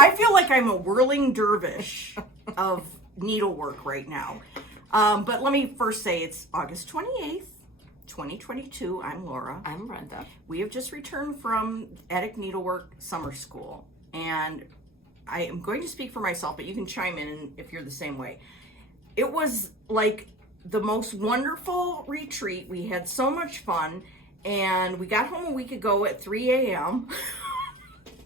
I feel like I'm a whirling dervish of needlework right now. But let me first say it's August 28th, 2022. I'm Laura. I'm Brenda. We have just returned from Attic Needlework Summer School. And I am going to speak for myself, but you can chime in if you're the same way. It was like the most wonderful retreat. We had so much fun. And we got home a week ago at 3 a.m.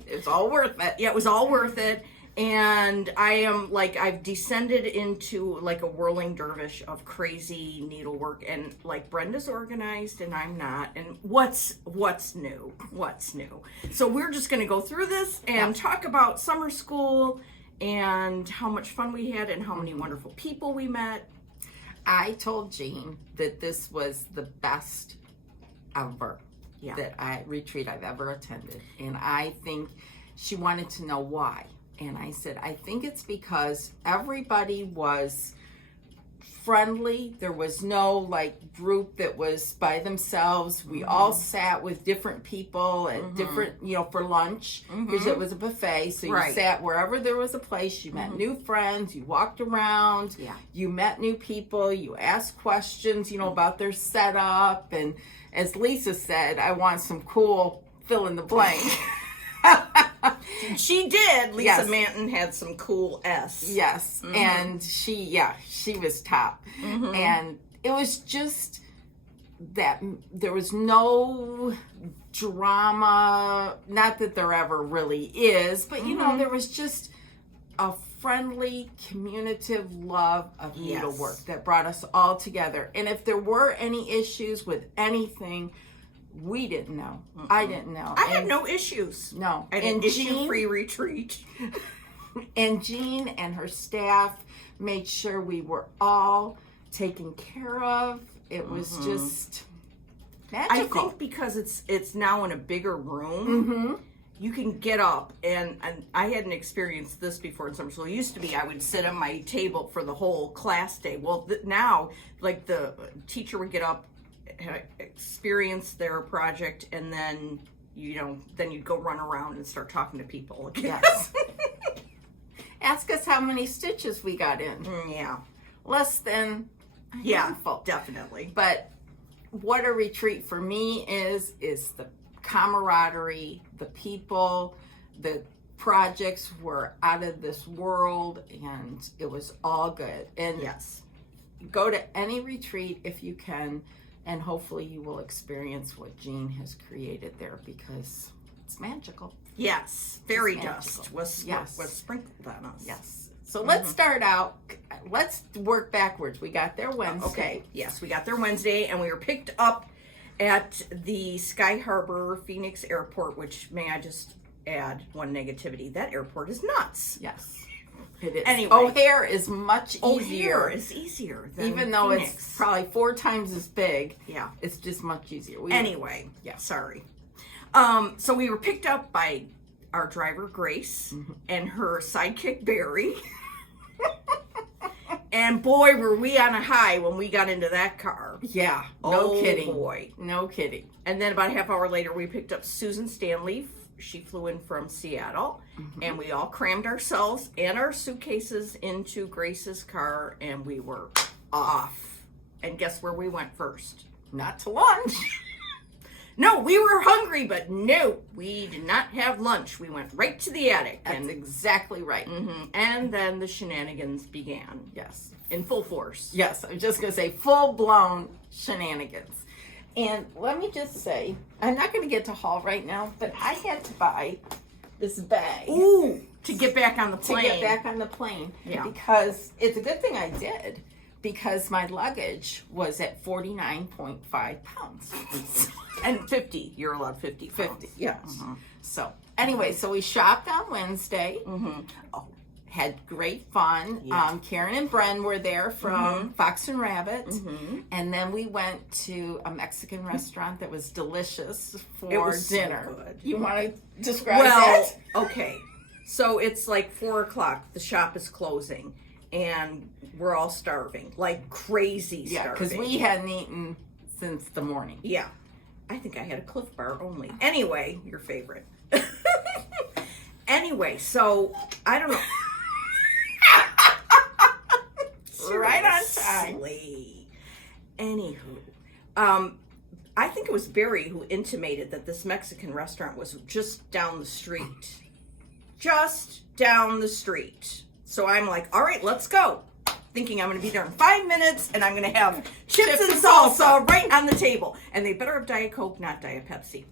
It's all worth it. Yeah, it was all worth it. And I am like, I've descended into like a whirling dervish of crazy needlework. And like Brenda's organized and I'm not. And what's new? What's new? So we're just going to go through this and talk about summer school and how much fun we had and how many wonderful people we met. I told Jean that this was the best ever retreat I've ever attended, and I think she wanted to know why, and I said I think it's because everybody was friendly. There was no like group that was by themselves. We all sat with different people at different, for lunch, because it was a buffet, so you sat wherever there was a place. You met new friends, you walked around, you met new people, you asked questions about their setup, and as Lisa said, I want some cool fill in the blank. She did. Lisa Manton had some cool S. Yes. And she was top. And it was just that there was no drama. Not that there ever really is, but there was just a friendly, communicative love of needlework that brought us all together. And if there were any issues with anything, we didn't know. I didn't know. I had no issues. No. I had an issue-free retreat. And Jean and her staff made sure we were all taken care of. It was just magical. I think because it's now in a bigger room, you can get up, and I hadn't experienced this before in summer school. It used to be I would sit on my table for the whole class day. Well, now, like the teacher would get up, experience their project, and then you'd go run around and start talking to people. Yes. Ask us how many stitches we got in. Less than a handful. Definitely. But what a retreat for me is the camaraderie, the people, the projects were out of this world, and it was all good. And go to any retreat if you can, and hopefully you will experience what Jean has created there, because it's magical. Yes, fairy dust was sprinkled on us. Yes. So let's start out. Let's work backwards. We got there Wednesday. Okay. Yes, we got there Wednesday, and we were picked up at the Sky Harbor Phoenix Airport, which, may I just add one negativity, that airport is nuts. Yes. It is. Anyway, O'Hare is much easier. O'Hare is easier than even though Phoenix. It's probably 4 times as big. Yeah. It's just much easier. Sorry. So we were picked up by our driver, Grace, and her sidekick, Barry. And boy, were we on a high when we got into that car. Yeah. No kidding. Boy. No kidding. And then about a half hour later, we picked up Susan Stanley. She flew in from Seattle, and we all crammed ourselves and our suitcases into Grace's car, and we were off. And guess where we went first? Not to lunch. No, we were hungry, but no, we did not have lunch. We went right to the attic. That's exactly right. And then the shenanigans began. Yes. In full force. Yes, I was just going to say full-blown shenanigans. And let me just say, I'm not going to get to haul right now, but I had to buy this bag. Ooh, to get back on the plane. To get back on the plane. Yeah. Because it's a good thing I did, because my luggage was at 49.5 pounds. And 50. You're allowed 50 pounds. 50, yes. So, anyway, so we shopped on Wednesday. Had great fun. Yeah. Karen and Brenda were there from Fox and Rabbit. And then we went to a Mexican restaurant that was delicious for dinner. So good. You want to describe that? Okay. So it's like 4 o'clock. The shop is closing. And we're all starving. Like crazy starving. Yeah, because we hadn't eaten since the morning. Yeah. I think I had a Cliff Bar only. Anyway, your favorite. Anyway, so I don't know. Right on time. Anywho, I think it was Barry who intimated that this Mexican restaurant was just down the street. Just down the street. So I'm like, all right, let's go. Thinking I'm going to be there in 5 minutes and I'm going to have chips and salsa right on the table. And they better have Diet Coke, not Diet Pepsi.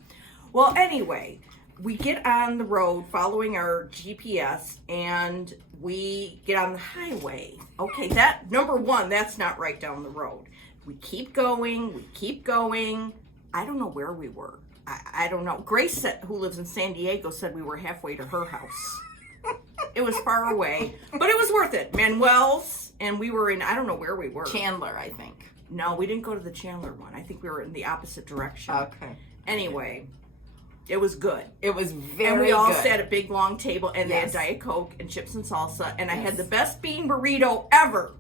Well, anyway, we get on the road following our GPS and we get on the highway. Okay, that, number one, that's not right down the road. We keep going. I don't know where we were. I don't know. Grace, said, who lives in San Diego, said we were halfway to her house. It was far away, but it was worth it. Manuel's, and we were in, I don't know where we were. Chandler, I think. No, we didn't go to the Chandler one. I think we were in the opposite direction. Okay. Anyway, it was good. It was very good. And we all sat at a big, long table, and they had Diet Coke and chips and salsa, and I had the best bean burrito ever.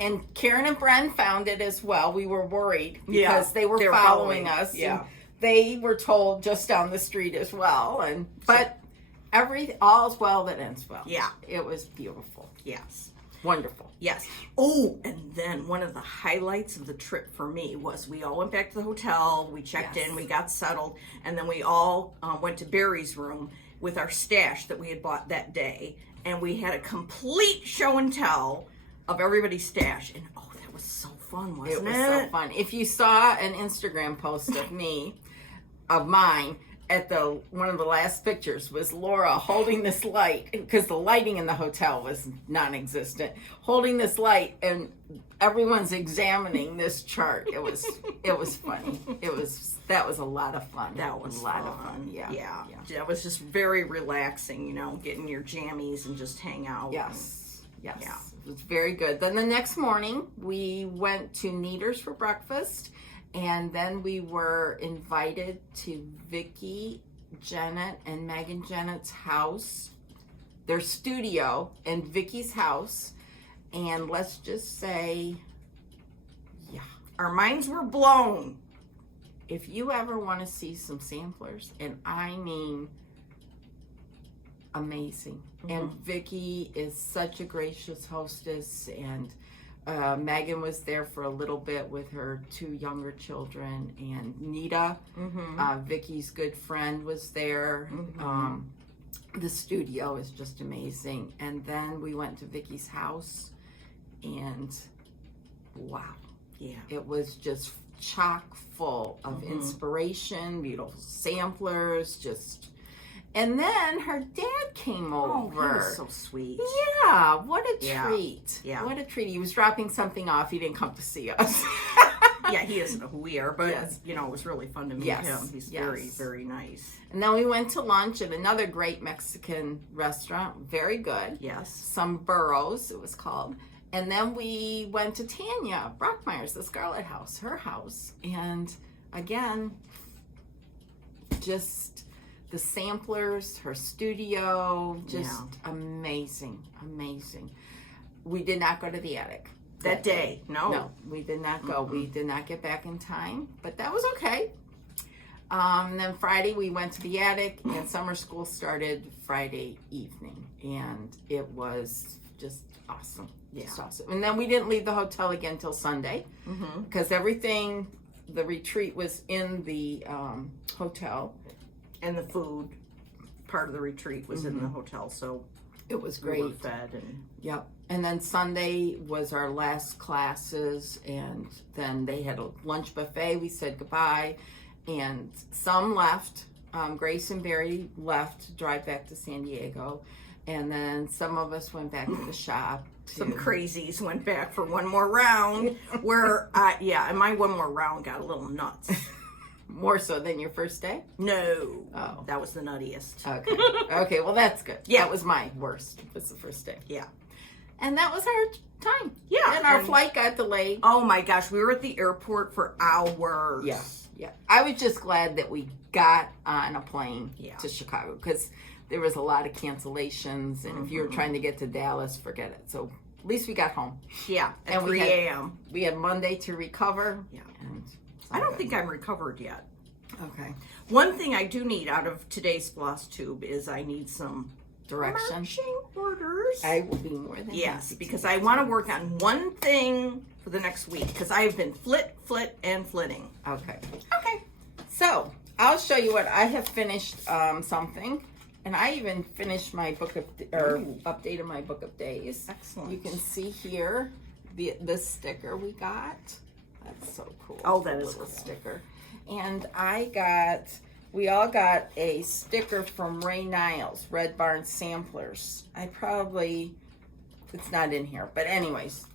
And Karen and Brenda found it as well. We were worried because they were following us. Yeah. And they were told just down the street as well. But all's well that ends well. Yeah. It was beautiful. Yes. Wonderful. Yes. Oh, and then one of the highlights of the trip for me was we all went back to the hotel. We checked in. We got settled. And then we all went to Barry's room with our stash that we had bought that day. And we had a complete show and tell of everybody's stash. And oh, that was so fun, wasn't it? It was so fun. If you saw an Instagram post of mine, at one of the last pictures was Laura holding this light, because the lighting in the hotel was non-existent, holding this light, and everyone's examining this chart. It was funny. That was a lot of fun. That was a lot of fun. Yeah. That was just very relaxing, getting your jammies and just hang out. Yes. Yeah. It was very good. Then the next morning we went to Neater's for breakfast. And then we were invited to Vicki Jennett and Megan Jennett's house, their studio, and Vicki's house. And let's just say, our minds were blown. If you ever want to see some samplers, and I mean amazing. And Vicki is such a gracious hostess, and Megan was there for a little bit with her 2 younger children, and Nita, Vicki's good friend, was there. The studio is just amazing. And then we went to Vicki's house, and wow. Yeah. It was just chock full of inspiration, beautiful samplers, and then her dad came over. Oh, he was so sweet. Yeah, what a treat. Yeah. What a treat. He was dropping something off. He didn't come to see us. Yeah, he doesn't know who we are, but, it was really fun to meet him. He's very, very nice. And then we went to lunch at another great Mexican restaurant. Very good. Yes. Some Burros, it was called. And then we went to Tanya Brockmeyer's, the Scarlet House, her house. And again, just the samplers, her studio, just amazing. We did not go to the attic that day. No, we did not go. We did not get back in time, but that was okay. Then Friday we went to the attic, and summer school started Friday evening, and it was just awesome. Just awesome. And then we didn't leave the hotel again till Sunday, because the retreat was in the hotel. And the food part of the retreat was in the hotel, so it was great. We were fed and And then Sunday was our last classes, and then they had a lunch buffet. We said goodbye, and some left. Grace and Barry left to drive back to San Diego, and then some of us went back to the shop. Some crazies went back for one more round. Where and my one more round got a little nuts. More so than your first day? No. Oh. That was the nuttiest. Okay, well, that's good. Yeah. That was my worst. Was the first day. Yeah. And that was our time. Yeah. And our flight got delayed. Oh, my gosh. We were at the airport for hours. Yeah. I was just glad that we got on a plane to Chicago, because there was a lot of cancellations. And if you were trying to get to Dallas, forget it. So at least we got home. Yeah. At 3 a.m. We had Monday to recover. Yeah. And I don't think I'm recovered yet. Okay. One thing I do need out of today's floss tube is I need some direction. Marching orders. I will be more than Yes, happy because to. I want to work on one thing for the next week because I have been flitting. Okay. Okay. So I'll show you what I have finished. Something, and I even finished my book of updated my book of days. Excellent. You can see here the sticker we got. That's so cool. Oh, that is little cool. sticker. And we all got a sticker from Ray Niles, Red Barn Samplers. It's not in here, but anyways,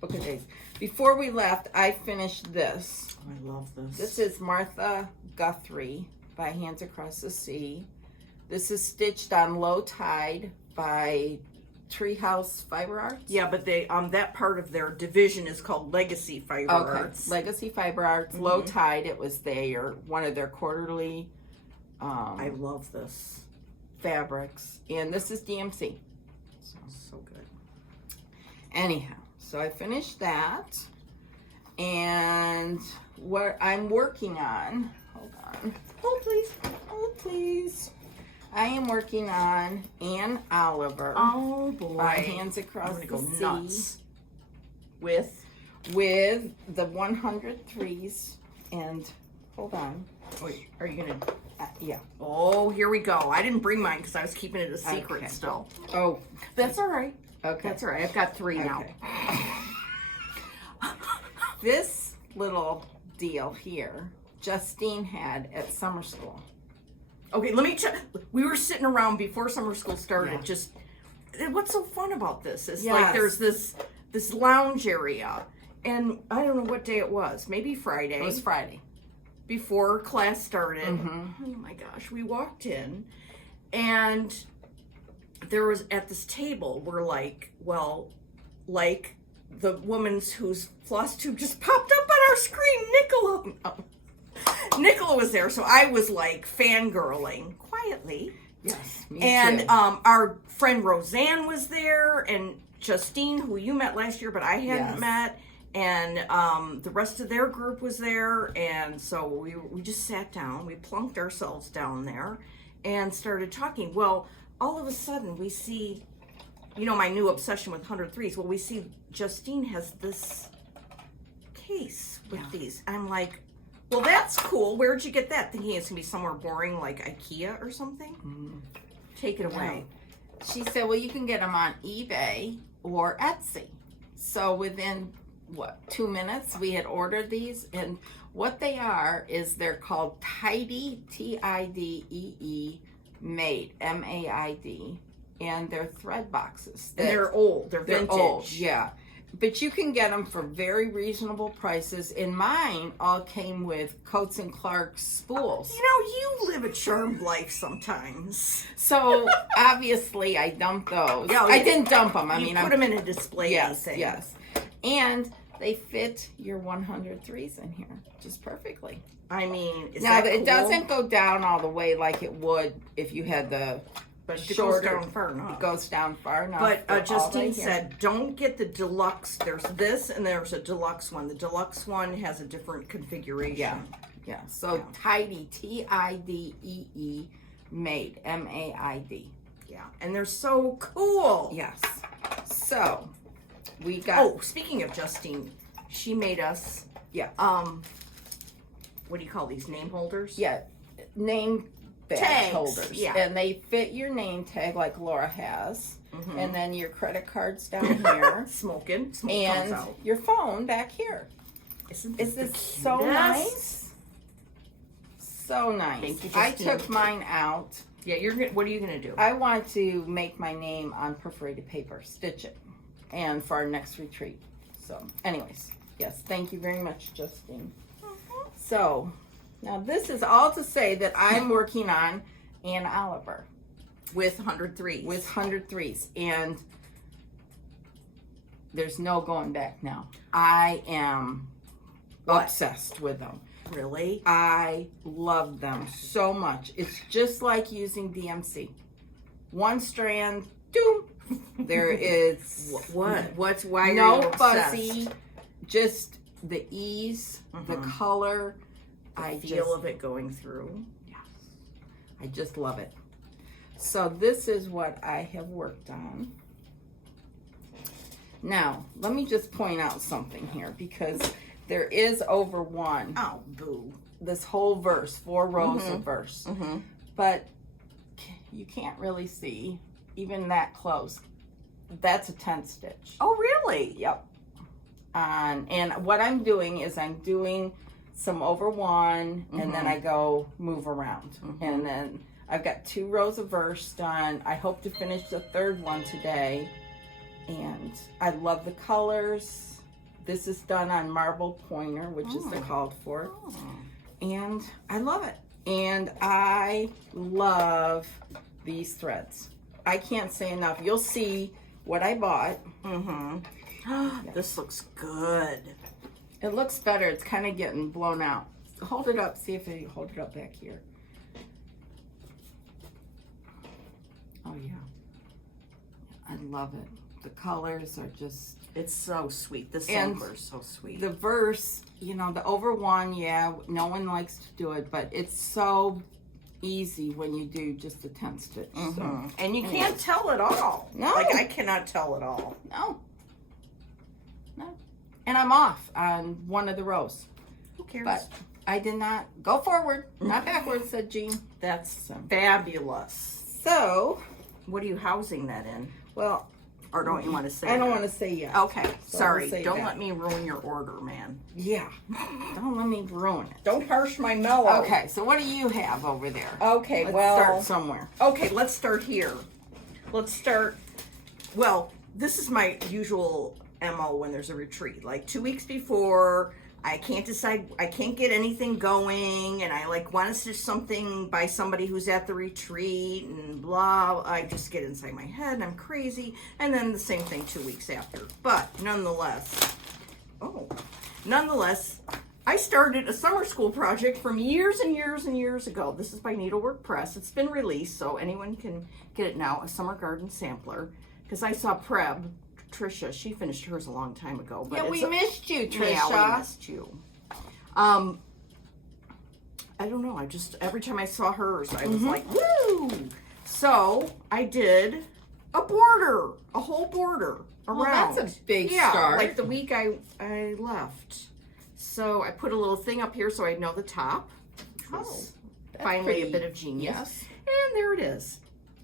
book of days. Before we left, I finished this. I love this. This is Martha Guthrie by Hands Across the Sea. This is stitched on Low Tide by Treehouse Fiber Arts. Yeah, but they that part of their division is called Legacy Fiber Arts. Legacy Fiber Arts, Low Tide. It was one of their quarterly. I love this. Fabrics, and this is DMC. So good. Anyhow, so I finished that, and what I'm working on. Hold on. Oh please. Oh please. I am working on Ann Oliver. Oh boy. By Hands Across I'm gonna the go Sea. nuts. With The 100 threes, and hold on. wait, are you gonna? Yeah. Oh, here we go. I didn't bring mine because I was keeping it a secret Okay. still. Oh, That's all right. okay. That's all right. I've got 3 now. Okay. This little deal here, Justine had at summer school. Okay, let me check. We were sitting around before summer school started. Yeah. Just what's so fun about this is Yes. like there's this lounge area, and I don't know what day it was. Maybe Friday. It was Friday. Before class started. Mhm. Oh my gosh, we walked in, and there was at this table. We're like, the woman's whose floss tube just popped up on our screen, Nicola. Nicola was there, so I was like fangirling quietly. Yes, me And too. our friend Roseanne was there, and Justine, who you met last year, but I hadn't Yes. met, and the rest of their group was there, and so we just sat down, we plunked ourselves down there, and started talking. Well, all of a sudden we see, my new obsession with 100 threes. Well, we see Justine has this case with these. I'm like, well, that's cool. Where'd you get that? Thinking it's gonna be somewhere boring like IKEA or something. Take it away. She said, well, you can get them on eBay or Etsy. So within, 2 minutes, we had ordered these. And what they are is they're called Tidy, Tidee, Made, MAID. And they're thread boxes. And they're old. They're vintage. Old, yeah. But you can get them for very reasonable prices. And mine all came with Coates and Clark's spools. You live a charmed life sometimes. So obviously I dumped those. Yeah, I didn't dump them. You put them in a display thing. Yes. And they fit your 100 threes in here just perfectly. I mean, is Now, that it cool? doesn't go down all the way like it would if you had the But it shorter. goes down far enough. It goes down far enough. But for all Justine right here. said, don't get the deluxe. There's this and there's a deluxe one. The deluxe one has a different configuration. Yeah. So Tidy, Tidee, Made, MAID. Yeah. And they're so cool. Yes. So we got. Oh, speaking of Justine, she made us, what do you call these, name holders? Yeah, name badge Tags, holders. yeah. And they fit your name tag like Laura has. Mm-hmm. And then your credit cards down here. Smoke comes And out. your phone back here. Isn't Is the this so cutest? nice? So nice. Thank you, I Justine. took mine out. Yeah, what are you going to do? I want to make my name on perforated paper, stitch it, and for our next retreat. So, anyways, yes, thank you very much, Justine. So, now this is all to say that I'm working on Ann Oliver With 100 threes. with 100 threes, and there's no going back now. I am obsessed with them. Really? I love them so much. It's just like using DMC. One strand, doom. There is What's why no are you obsessed? fuzzy, just the ease, the color. The feel of it going through. I just love it. So this is what I have worked on. Now, let me just point out something here because there is over one. Oh, boo. This whole verse, 4 rows of verse. But you can't really see even that close. That's a 10 stitch. Oh, really? Yep. And what I'm doing is I'm doing some over one, and then I go move around. And then I've got 2 rows of verse done. I hope to finish the 3rd one today. And I love the colors. This is done on marble pointer, which is the called for. And I love it. And I love these threads. I can't say enough. You'll see what I bought. This looks good. It looks better. It's kind of getting blown out. Hold it up. See if you hold it up back here. Oh, yeah. I love it. The colors are just... It's so sweet. The sampler is so sweet. The verse, you know, the over one, yeah, no one likes to do it, but it's so easy when you do just a 10 stitch. So, and you can't tell at all. No. Like, I cannot tell at all. No. And I'm off on one of the rows. Who cares? But I did not go forward, not backwards, said Jean. That's fabulous. So, what are you housing that in? Well, or don't you want to say I don't that? want to say yet. Okay, So sorry. I'll say Don't that. let me ruin your order, man. Yeah. Don't let me ruin it. Don't harsh my mellow. Okay, so what do you have over there? Okay, Let's well, start somewhere. Okay, let's start here. Let's start. Well, this is my usual MO when there's a retreat. Like 2 weeks before, I can't decide, I can't get anything going, and I like want to stitch something by somebody who's at the retreat and blah. I just get inside my head and I'm crazy. And then the same thing 2 weeks after. But nonetheless, I started a summer school project from years and years and years ago. This is by Needlework Press. It's been released, so anyone can get it now, a summer garden sampler. Because I saw Tricia, she finished hers a long time ago. But Yeah, we missed you, Trisha. Yeah, we missed you. I don't know. I just, every time I saw hers, I was like, woo! So I did a border, a whole border around. Well, that's a big start. Like the week I left. So I put a little thing up here so I know the top. That's Finally pretty. a bit of genius. Yes. And there it is.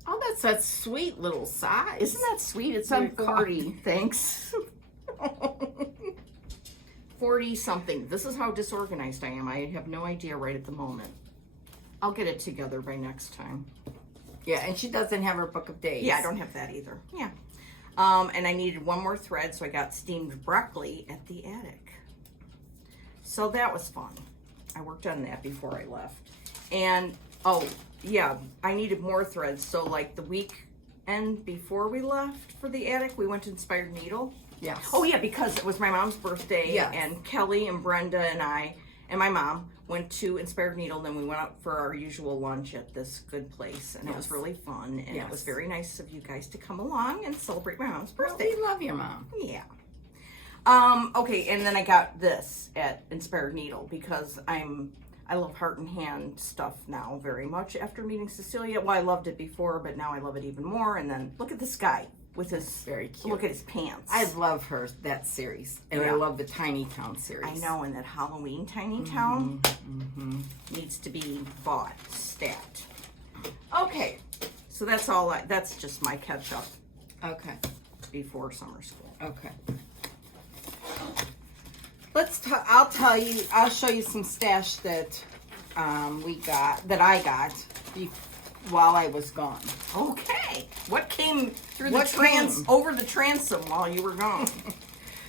Oh, that's a sweet little size. Isn't that sweet? It's on 40. Thanks. 40 something. This is how disorganized I am. I have no idea right at the moment. I'll get it together by next time. Yeah, and she doesn't have her book of days. Yeah, I don't have that either. Yeah. And I needed one more thread, so I got steamed broccoli at the attic. So that was fun. I worked on that before I left. And, oh, yeah, I needed more threads. So, like, the weekend before we left for the attic, we went to Inspired Needle. Yes. Oh, yeah, because it was my mom's birthday. Yes. And Kelly and Brenda and I and my mom went to Inspired Needle. Then we went out for our usual lunch at this good place. And it was really fun. And it was very nice of you guys to come along and celebrate my mom's birthday. Well, we love your mom. Yeah. Okay, and then I got this at Inspired Needle because I love heart and hand stuff now very much after meeting Cecilia. Well, I loved it before, but now I love it even more. And then look at this guy with his very cute. Look at his pants. I love that series, and I love the Tiny Town series. I know, and that Halloween Tiny Town needs to be bought, stat. Okay, so that's all. That's just my catch up. Okay. Before summer school. Okay. I'll show you some stash that I got while I was gone. Okay. What came through came? over the transom while you were gone?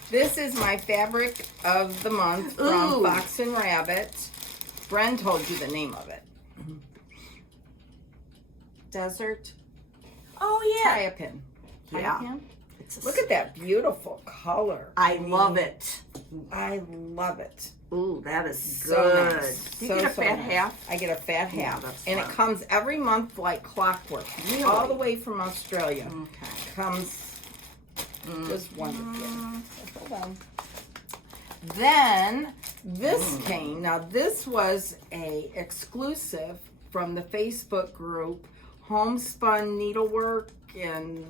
This is my fabric of the month from Fox and Rabbit. Brenda told you the name of it. Desert. Oh yeah. Tie-a-pin. Tie-a-pin? Look At at that beautiful color. I love it. I love it. Ooh, that is So good. nice. Do you get a fat nice. half? I get a fat Yeah, half. that's And it fun. comes every month like clockwork. Really? All the way from Australia. Okay. Comes just wonderful. Hold on. Then this came. Now this was a exclusive from the Facebook group homespun needlework, and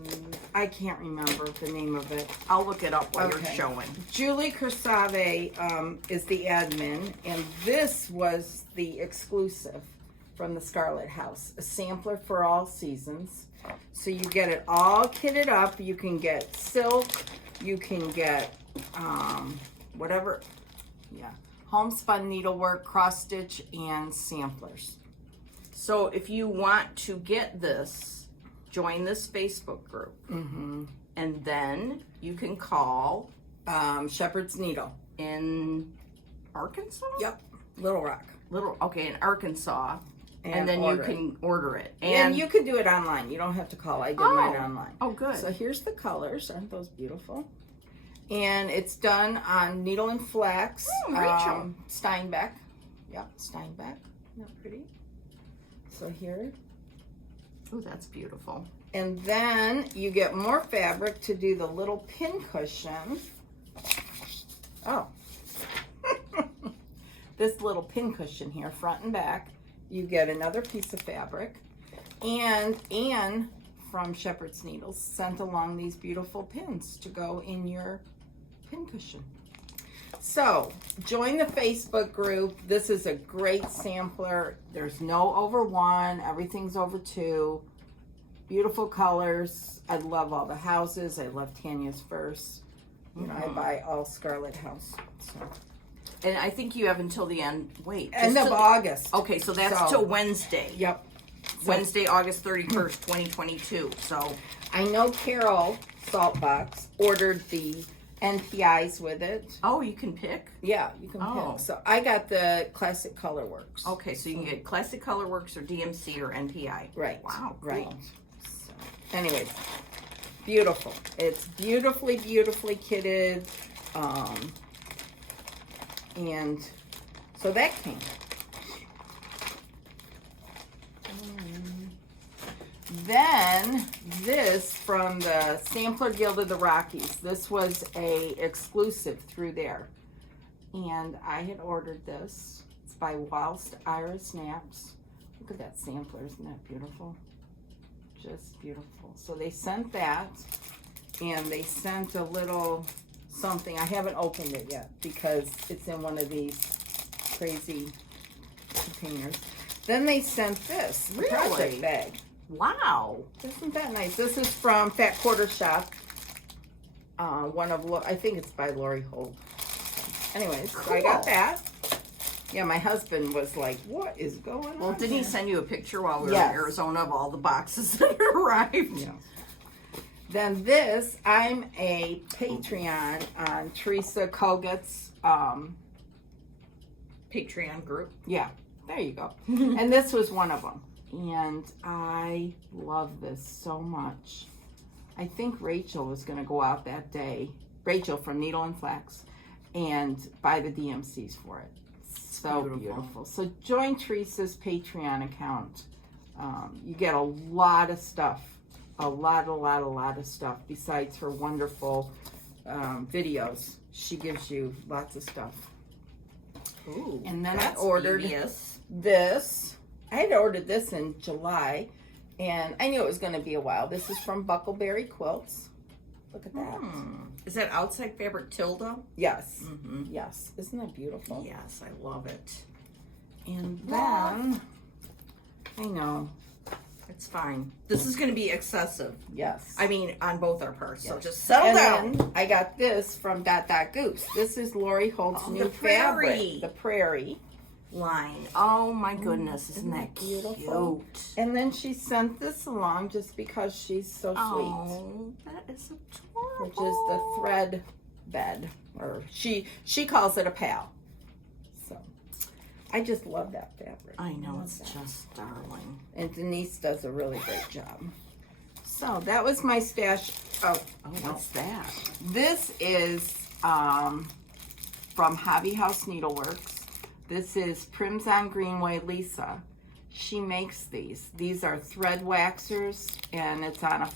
I can't remember the name of it. I'll look it up while you're Okay. showing. Julie Kersave is the admin, and this was the exclusive from the Scarlet House, a sampler for all seasons. So you get it all kitted up. You can get silk, you can get whatever, yeah, homespun needlework, cross stitch, and samplers. So if you want to get this, join this Facebook group. Mm-hmm. And then you can call Shepherd's Needle. in Arkansas? Yep, Little Rock. In Arkansas. And then you order it. can order it. And you can do it online. You don't have to call. I did mine online. Oh, good. So here's the colors. Aren't those beautiful? And it's done on needle and flax. Rachel. Steinbeck. Yep, Steinbeck. Isn't that pretty? So here. Oh, that's beautiful. And then you get more fabric to do the little pin cushion. Oh. This little pin cushion here, front and back. You get another piece of fabric. And Anne from Shepherd's Needles sent along these beautiful pins to go in your pin cushion. So join the Facebook group. This is a great sampler. There's no over 1. Everything's over 2. Beautiful colors. I love all the houses. I love Tanya's Verse. You know, I buy all Scarlet House. So. And I think you have until the end. Wait. End of August. Okay, so that's till Wednesday. Yep. Wednesday, August 31st, 2022. So I know Carol Saltbox ordered the NPIs with it. Oh, you can pick? Yeah, you can pick. So I got the Classic Colorworks. Okay, so you can get Classic Colorworks or DMC or NPI. Right. Wow, cool. Right. So, anyways, beautiful. It's beautifully, beautifully kitted. And so that came. Then this from the Sampler Guild of the Rockies. This was a exclusive through there. And I had ordered this. It's by Whilst Ira Snaps. Look at that sampler. Isn't that beautiful? Just beautiful. So they sent that. And they sent a little something. I haven't opened it yet because it's in one of these crazy containers. Then they sent this. Really? Project bag. Wow. Isn't that nice? This is from Fat Quarter Shop. I think it's by Lori Holt. Anyways, so I got that. Yeah, my husband was like, what is going on? Well, didn't he here? send you a picture while we were Yes. in Arizona of all the boxes that arrived? Yeah. Then this, I'm a Patreon on Teresa Koget's, Patreon group. yeah, there you go. And this was one of them. And I love this so much. I think Rachel was going to go out that day, Rachel from Needle and Flax, and buy the DMCs for it. So beautiful. So join Teresa's Patreon account. You get a lot of stuff. A lot of stuff besides her wonderful videos. She gives you lots of stuff. Ooh, And then I that's ordered devious. this. I had ordered this in July, and I knew it was going to be a while. This is from Buckleberry Quilts. Look at that. Is that outside fabric Tilda? Yes. Mm-hmm. Yes. Isn't that beautiful? Yes, I love it. And then, I know. It's fine. This is going to be excessive. Yes. I mean, on both our parts. So Yes. just settle And down. then I got this from Dot Dot Goose. This is Lori Holt's Oh, new the prairie. fabric. The Prairie. Line. Oh my goodness, isn't that beautiful? cute? And then she sent this along just because she's so sweet. Oh, that is adorable. Which is the thread bed, or she calls it a pal. So I just love that fabric. I know, love it's that. just darling. And Denise does a really great job. So that was my stash. Oh, What's that? this is from Hobby House Needleworks. This is Primson Greenway Lisa. She makes these. These are thread waxers, and it's on a,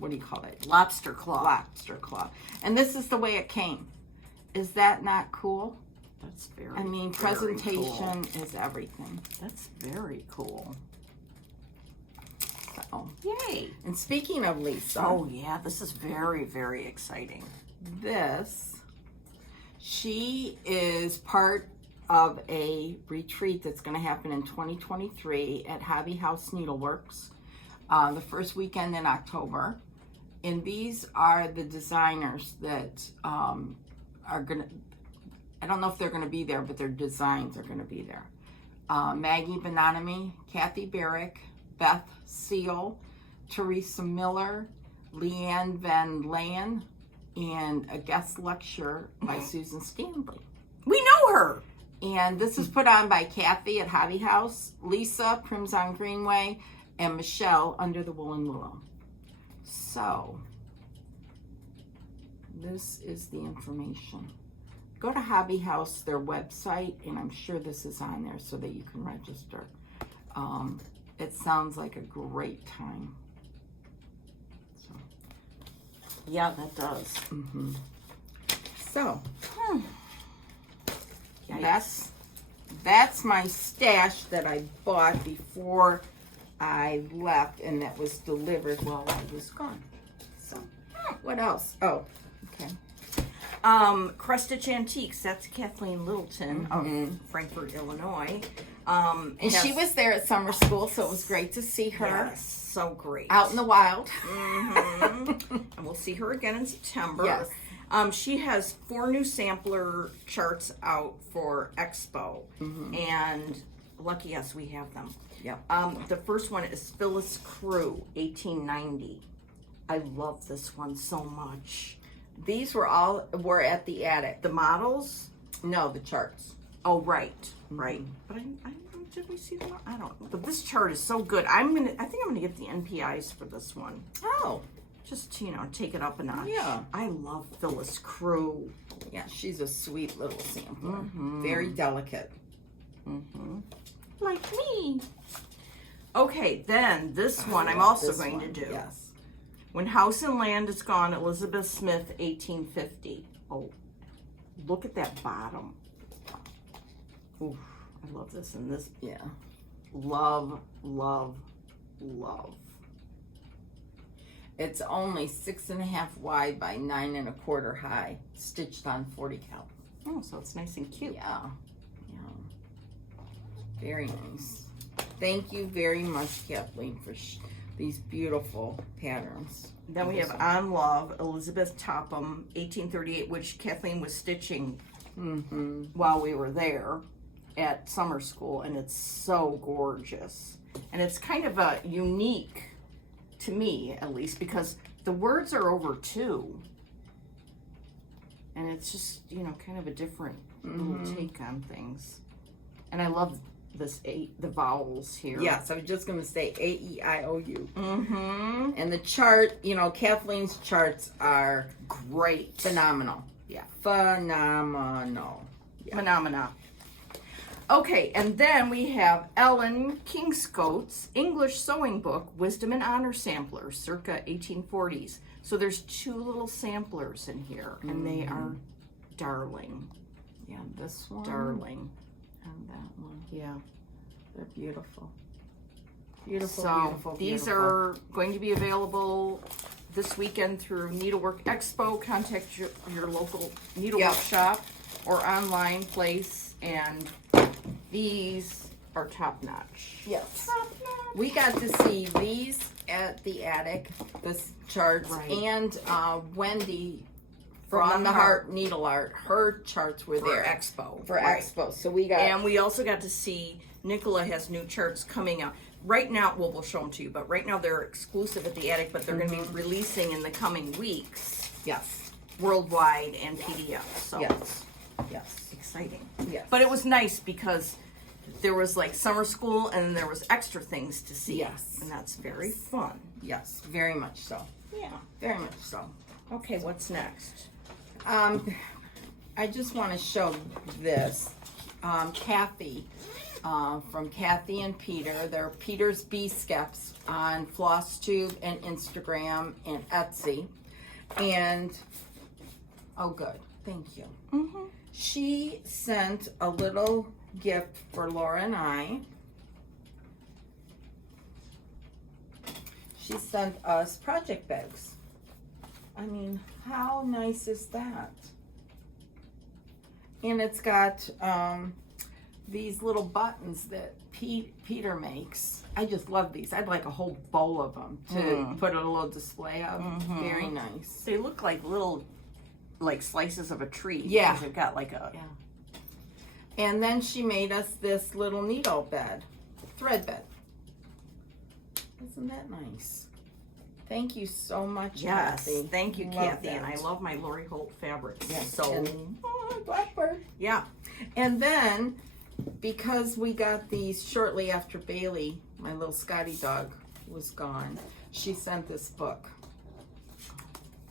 what do you call it? Lobster claw. Lobster claw. And this is the way it came. Is that not cool? That's very, I mean, very presentation cool. is everything. That's very cool. Oh, Yay. and speaking of Lisa, Oh, yeah, this is very, very exciting. She is part of a retreat that's going to happen in 2023 at Hobby House Needleworks, the first weekend in October. And these are the designers that are going to, I don't know if they're going to be there, but their designs are going to be there. Maggie Bonomi, Kathy Barrick, Beth Seal, Teresa Miller, Leanne Van Leyen, and a guest lecture by Susan Stanley. We know her. And this is put on by Kathy at Hobby House, Lisa, Crimson Greenway, and Michelle under the Woolen Willow. So, this is the information. Go to Hobby House, their website, and I'm sure this is on there so that you can register. It sounds like a great time. So, Yeah, that does. mm-hmm. So, Yikes. that's my stash that I bought before I left, and that was delivered while I was gone. So, what else? Oh, okay. Crested Antiques, that's Kathleen Littleton of Frankfort, Illinois. And she was there at summer school, so it was great to see her. Yes, so great. Out in the wild. Mm-hmm. And we'll see her again in September. Yes. She has 4 new sampler charts out for Expo. And lucky us, we have them. Yep. The first one is Phyllis Crew, 1890. I love this one so much. These were at the attic. The models? No, the charts. Oh, right. But I did we see them? I don't know. But this chart is so good. I think I'm gonna get the NPIs for this one. Oh. Just to, take it up a notch. Yeah. I love Phyllis Crew. Yeah, she's a sweet little sampler. Very delicate. Like me. Okay, then this one I'm also going to do. Yes. When House and Land is Gone, Elizabeth Smith, 1850. Oh, look at that bottom. Ooh, I love this. And this, Yeah. love, love, love. It's only 6.5 wide by 9 1/4 high, stitched on 40 count. Oh, so it's nice and cute. Yeah. Very nice. Thank you very much, Kathleen, for these beautiful patterns. Then we have On Love, Elizabeth Topham, 1838, which Kathleen was stitching while we were there at summer school, and it's so gorgeous. And it's kind of a unique, to me at least, because the words are over 2. And it's just, kind of a different little take on things. And I love the vowels here. Yes, I was just going to say A-E-I-O-U. And the chart, Kathleen's charts are Great. phenomenal. Yeah. Phenomenal. Yeah. Phenomena. Okay, and then we have Ellen Kingscote's English sewing book, Wisdom and Honor Sampler, circa 1840s. So there's 2 little samplers in here, and they are darling. Yeah, this one. Darling. And that one. Yeah. They're beautiful. Beautiful, So beautiful, these beautiful. are going to be available this weekend through Needlework Expo. Contact your local needlework shop or online place, and these are top notch. Yes. Top notch. We got to see these at the attic, this charts, Right. and Wendy From from the the Heart Needle Art, her charts were For there. Expo. For Right. Expo. So we got... And we also got to see Nicola has new charts coming out. Right now, well, we'll show them to you, but right now they're exclusive at the attic, but they're going to be releasing in the coming weeks Yes. worldwide and PDF. So Yes. Yes. exciting. Yes. But it was nice because there was like summer school and then there was extra things to see. Yes. And that's very fun. Yes. Very much so. Yeah. Very much so. Okay, what's next? I just want to show this. Kathy, from Kathy and Peter. They're Peter's Bee Skeps on FlossTube and Instagram and Etsy. And, oh good, thank you. She sent a little gift for Laura and I. she sent us project bags. I mean, how nice is that? And it's got these little buttons that Peter makes. I just love these. I'd like a whole bowl of them to put a little display of. Very nice. They look like little, like slices of a tree. Yeah. They've got like a... Yeah. And then she made us this little needle bed, thread bed. Isn't that nice? Thank you so much, Yes, Kathy. thank you, Love Kathy. that. And I love my Lori Holt fabrics. Yes. So, And, Blackbird. yeah. And then, because we got these shortly after Bailey, my little Scotty dog, was gone, she sent this book.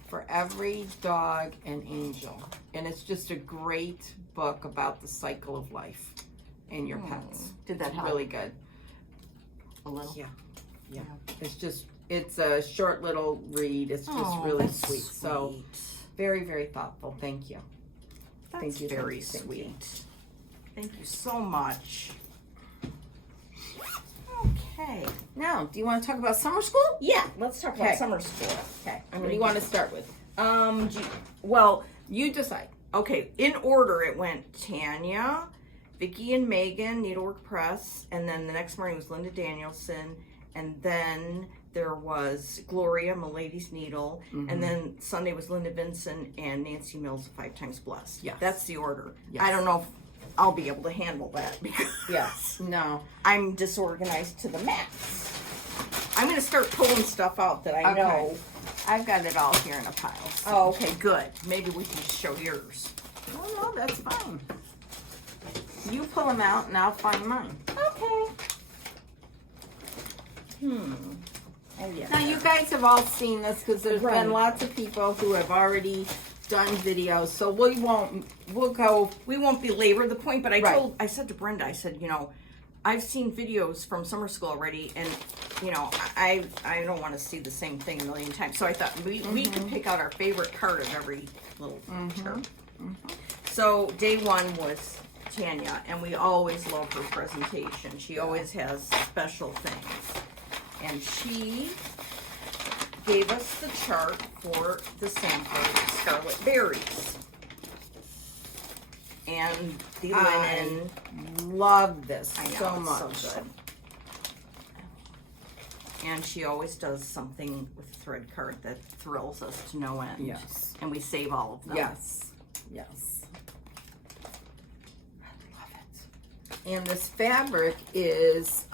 For Every Dog and Angel. And it's just a great book about the cycle of life and your pets. Did that It's help? really good. A little? Yeah. It's a short little read. It's just really that's sweet. So very, very thoughtful. Thank you. That's Thank you. very Thank you. sweet. Thank you so much. Okay. Now, do you want to talk about summer school? Yeah, let's talk about Okay. summer school. Okay. What do you want to start with? Well, You decide. okay, in order it went Tanya, Vicki and Megan, Needlework Press, and then the next morning was Linda Danielson, and then there was Gloria, Milady's Needle, and then Sunday was Linda Vinson and Nancy Mills, 5 Times Blessed. Yes. That's the order. Yes. I don't know if I'll be able to handle that because Yes. No. I'm disorganized to the max. I'm going to start pulling stuff out that I Okay. know. I've got it all here in a pile. So. Oh, okay, good. Maybe we can show yours. Oh, no, that's fine. You pull them out and I'll find mine. Okay. Oh, yeah. Now, you guys have all seen this because there's Right. been lots of people who have already done videos, so we'll go. We won't belabor the point, but Right. I said to Brenda, I said, I've seen videos from summer school already, and I don't want to see the same thing a million times. So I thought we could pick out our favorite part of every little chart. So day 1 was Tanya, and we always love her presentation. She always has special things, and she gave us the chart for the sampler Scarlet Berries. And the linen. Love this I know, so it's much. so good. And she always does something with thread card that thrills us to no end. Yes. And we save all of them. Yes. Yes. I love it. And this fabric is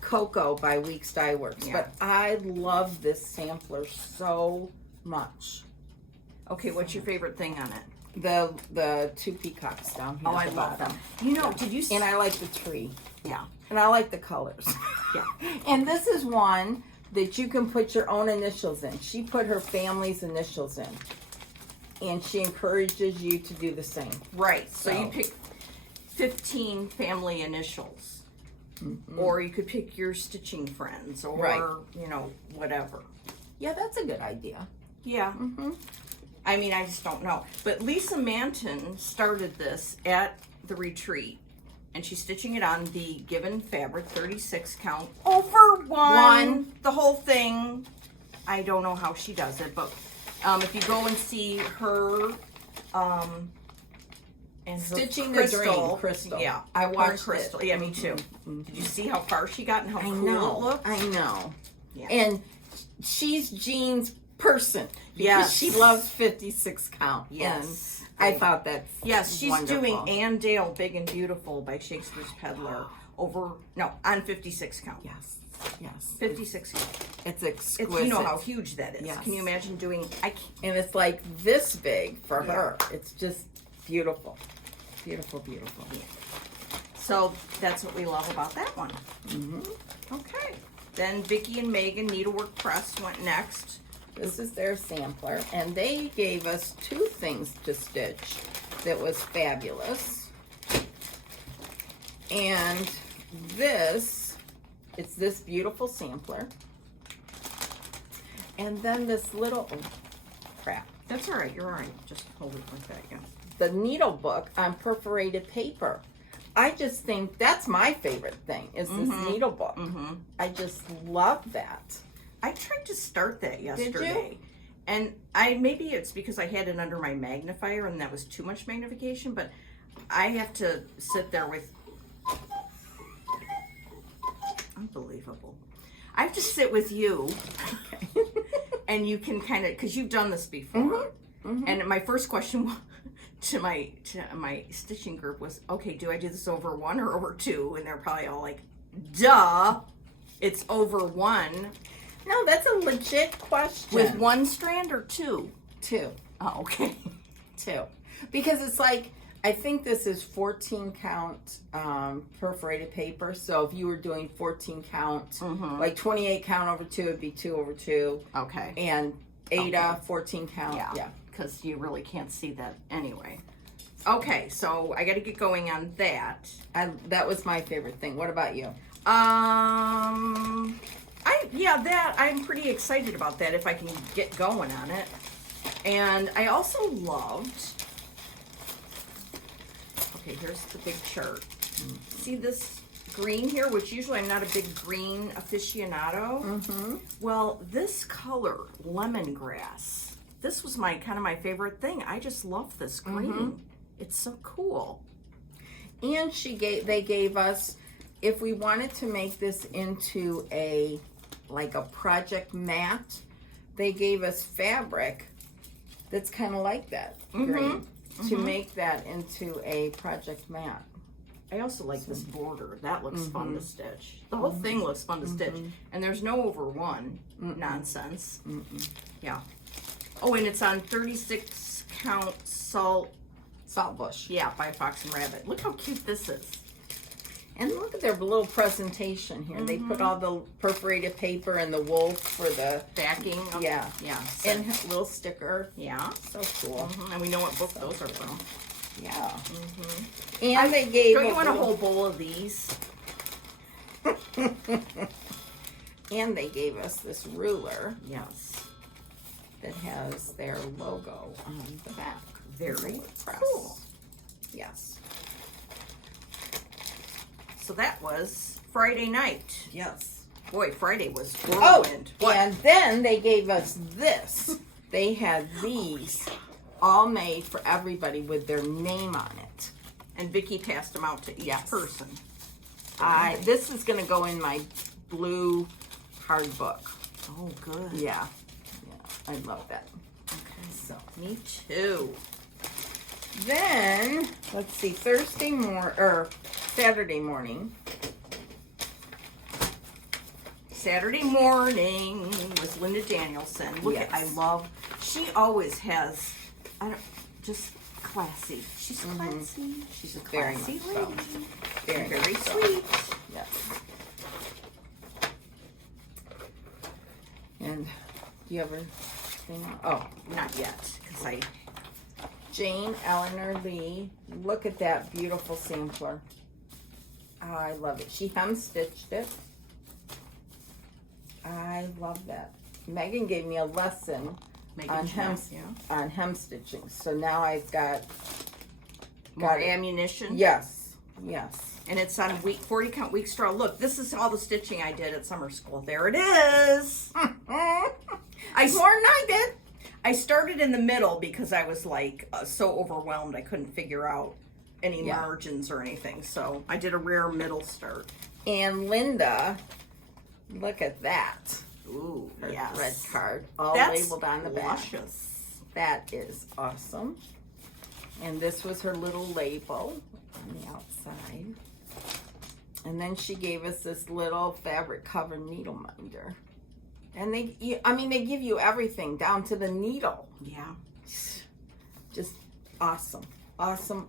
Cocoa by Weeks Dye Works. Yeah. But I love this sampler so much. Okay, what's your favorite thing on it? The 2 peacocks down here. Oh, at I the love bottom. them. Did you see? And I like the tree. Yeah. And I like the colors. Yeah. And this is one that you can put your own initials in. She put her family's initials in. And she encourages you to do the same. Right. So you So- pick 15 family initials. Or you could pick your stitching friends or, Right. Whatever. Yeah, that's a good idea. Yeah. I mean, I just don't know. But Lisa Manton started this at the retreat. And she's stitching it on the given fabric, 36 count, over one. The whole thing. I don't know how she does it, but if you go and see her and her Stitching crystal, the Dream, Crystal. Yeah, I her watched crystal. it. Yeah, me too. Did you see how far she got and how cool it looked? I know. Yeah. And she's Jean's person. Because Yes. she loves 56 count. Yes. And I thought that's Yes, she's wonderful. doing Ann Dale, Big and Beautiful by Shakespeare's Peddler on 56 count. Yes. Yes. 56 count. It's It's, exquisite. you know how huge that is. Yes. Can you imagine doing? And it's like this big for Yeah. her. It's just beautiful. Beautiful, beautiful. So that's what we love about that one. Okay. Then Vicki and Megan Needlework Press went next. This is their sampler, and they gave us 2 things to stitch that was fabulous. And it's this beautiful sampler. And then this little, crap, That's all right. You're all right. Just hold it like that. Yeah. the needle book on perforated paper. I just think that's my favorite thing is this needle book. I just love that. I tried to start that Did yesterday. you? And maybe it's because I had it under my magnifier and that was too much magnification, but I have to sit there with unbelievable. I have to sit with you and you can kind of, because you've done this before. And my first question to my stitching group was, okay, do I do this over 1 or over 2? And they're probably all like, duh, it's over 1. No, that's a legit question. With 1 strand or 2? 2. Oh, okay. 2. Because it's like, I think this is 14 count perforated paper. So if you were doing 14 count, like 28 count over 2 would be 2 over 2. Okay. And Ada, 14 count. Yeah. Because you really can't see that anyway. Okay, so I got to get going on that. That was my favorite thing. What about you? That I'm pretty excited about that if I can get going on it. And I also loved. Okay, here's the big chart. See this green here, which usually I'm not a big green aficionado. Well, this color, lemongrass, this was my favorite thing. I just love this green. It's so cool. And they gave us, if we wanted to make this into a project mat, they gave us fabric that's kind of like that green to make that into a project mat. I also like this border. That looks fun to stitch. The whole thing looks fun to stitch. And there's no over 1 nonsense. Yeah. Oh, and it's on 36 count salt bush. Yeah, by Fox and Rabbit. Look how cute this is. And look at their little presentation here. They put all the perforated paper and the wool for the backing. Yeah. So. And a little sticker. Yeah. So cool. And we know what book those are from. Yeah. And they gave. Don't you want a whole bowl of these? And they gave us this ruler. Yes. That has their logo on the back. Very cool. Yes. So that was Friday night. Yes. Boy, Friday was whirlwind. And then they gave us this. They had these all made for everybody with their name on it. And Vicki passed them out to each person. This is going to go in my blue hard book. Oh, good. Yeah. I love that. Okay. So me too. Then let's see, Saturday morning. Saturday morning was Linda Danielson. Look at, she always has, just classy. She's classy. She's a classy lady. Very sweet. Yes. And do you ever think? Oh, not yet, because Jane Eleanor Lee. Look at that beautiful sampler. Oh, I love it. She hem stitched it. I love that. Megan gave me a lesson on hem stitching. So now I've got more ammunition. Yes. And it's on 40 count week straw. Look, this is all the stitching I did at summer school. There it is. More than I did. I started in the middle because I was so overwhelmed I couldn't figure out any margins or anything. So I did a rare middle start. And Linda, look at that. Ooh, her red card all labeled on the back. That is awesome. And this was her little label on the outside. And then she gave us this little fabric covered needle minder. And they give you everything down to the needle. Yeah. Just awesome. Awesome.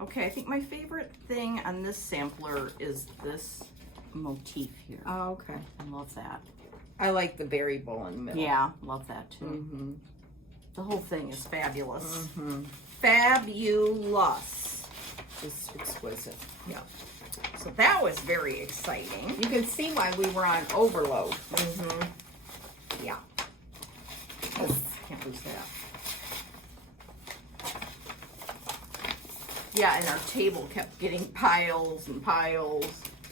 Okay, I think my favorite thing on this sampler is this motif here. Oh, okay. I love that. I like the berry bowl in the middle. Yeah, love that too. The whole thing is fabulous. Fabulous. Just exquisite. Yeah. So that was very exciting. You can see why we were on overload. Yeah. Can't lose that. Yeah, and our table kept getting piles and piles.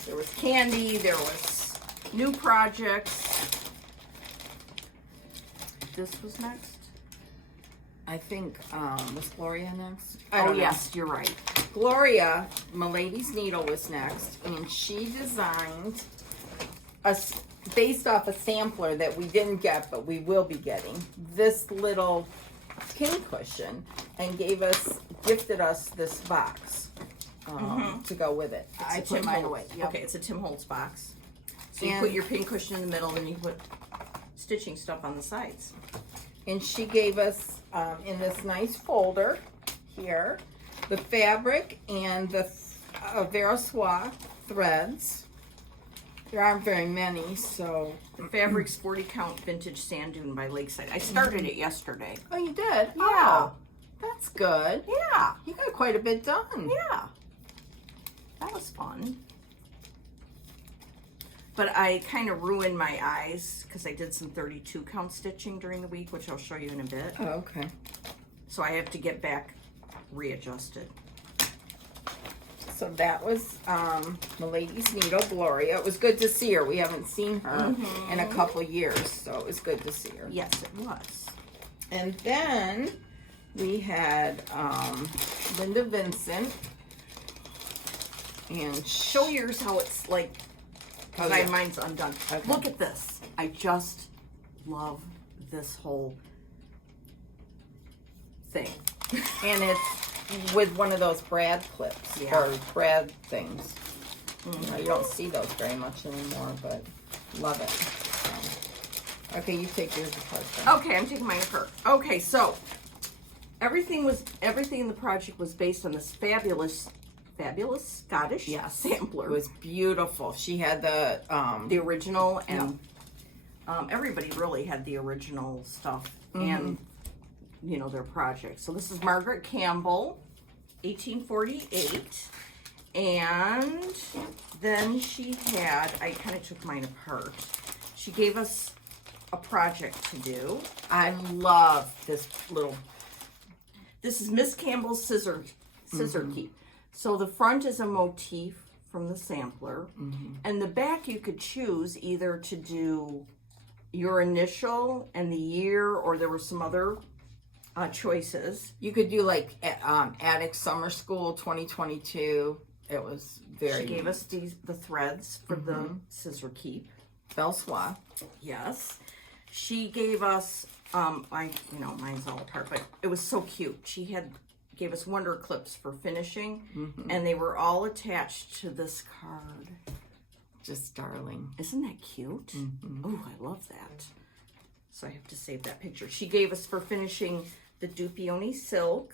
There was candy, there was New projects. This was next. I think, was Gloria next? Oh, yes, you're right. Gloria, Milady's Needle, was next, and she designed based off a sampler that we didn't get, but we will be getting, this little pin cushion, and gifted us this box to go with it. I put mine away. Yep. Okay, it's a Tim Holtz box. So you put your pin cushion in the middle, and you put stitching stuff on the sides. And she gave us, in this nice folder here, the fabric and the Verosoie threads. There aren't very many, so. The fabric's 40 count vintage sand dune by Lakeside. I started it yesterday. Oh, you did? Yeah. Oh, that's good. Yeah. You got quite a bit done. Yeah. That was fun. But I kind of ruined my eyes because I did some 32 count stitching during the week, which I'll show you in a bit. Oh, okay. So I have to get back readjusted. So that was Milady's Needle, Gloria. It was good to see her. We haven't seen her in a couple years, so it was good to see her. Yes, it was. And then we had Linda Vincent. And show yours how it's like. Oh, yeah. Mine's undone. Okay. Look at this. I just love this whole thing. And it's with one of those brad clips or brad things. You know, you don't see those very much anymore, but love it. So. Okay, you take yours apart then. Okay, I'm taking mine apart. Okay, so everything in the project was based on this fabulous Scottish sampler. It was beautiful. She had the original, and everybody really had the original stuff and you know, their projects. So this is Margaret Campbell, 1848, and then she had, I kind of took mine apart. She gave us a project to do. I love this little. This is Miss Campbell's scissor keep. So the front is a motif from the sampler, and the back you could choose either to do your initial and the year, or there were some other choices. You could do like Attic Summer School 2022. It was very. She gave us the threads for the scissor keep. Verosoie. Yes. She gave us mine's all apart, but it was so cute. She gave us wonder clips for finishing, and they were all attached to this card. Just darling. Isn't that cute? Oh, I love that. So I have to save that picture. She gave us for finishing the Dupioni silk.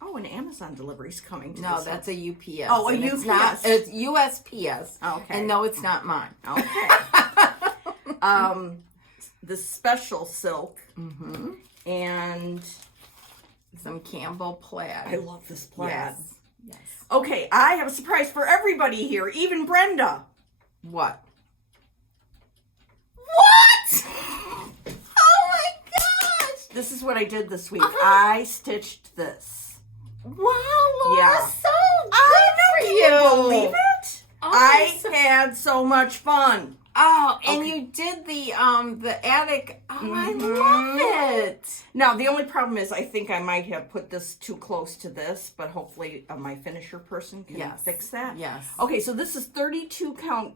Oh, an Amazon delivery's coming. No, that's a UPS. Oh, a UPS. It's USPS. Okay. And no, it's not mine. Okay. The special silk. And some Campbell plaid. I love this plaid. Yes. Okay, I have a surprise for everybody here, even Brenda. What? Oh my gosh! This is what I did this week. I stitched this. Wow, Laura, so good for Can you. you believe it? Oh, I had so much fun. Oh, and you did the attic. Oh, I love it. Now, the only problem is I think I might have put this too close to this, but hopefully my finisher person can fix that. Yes. Okay, so this is 32 count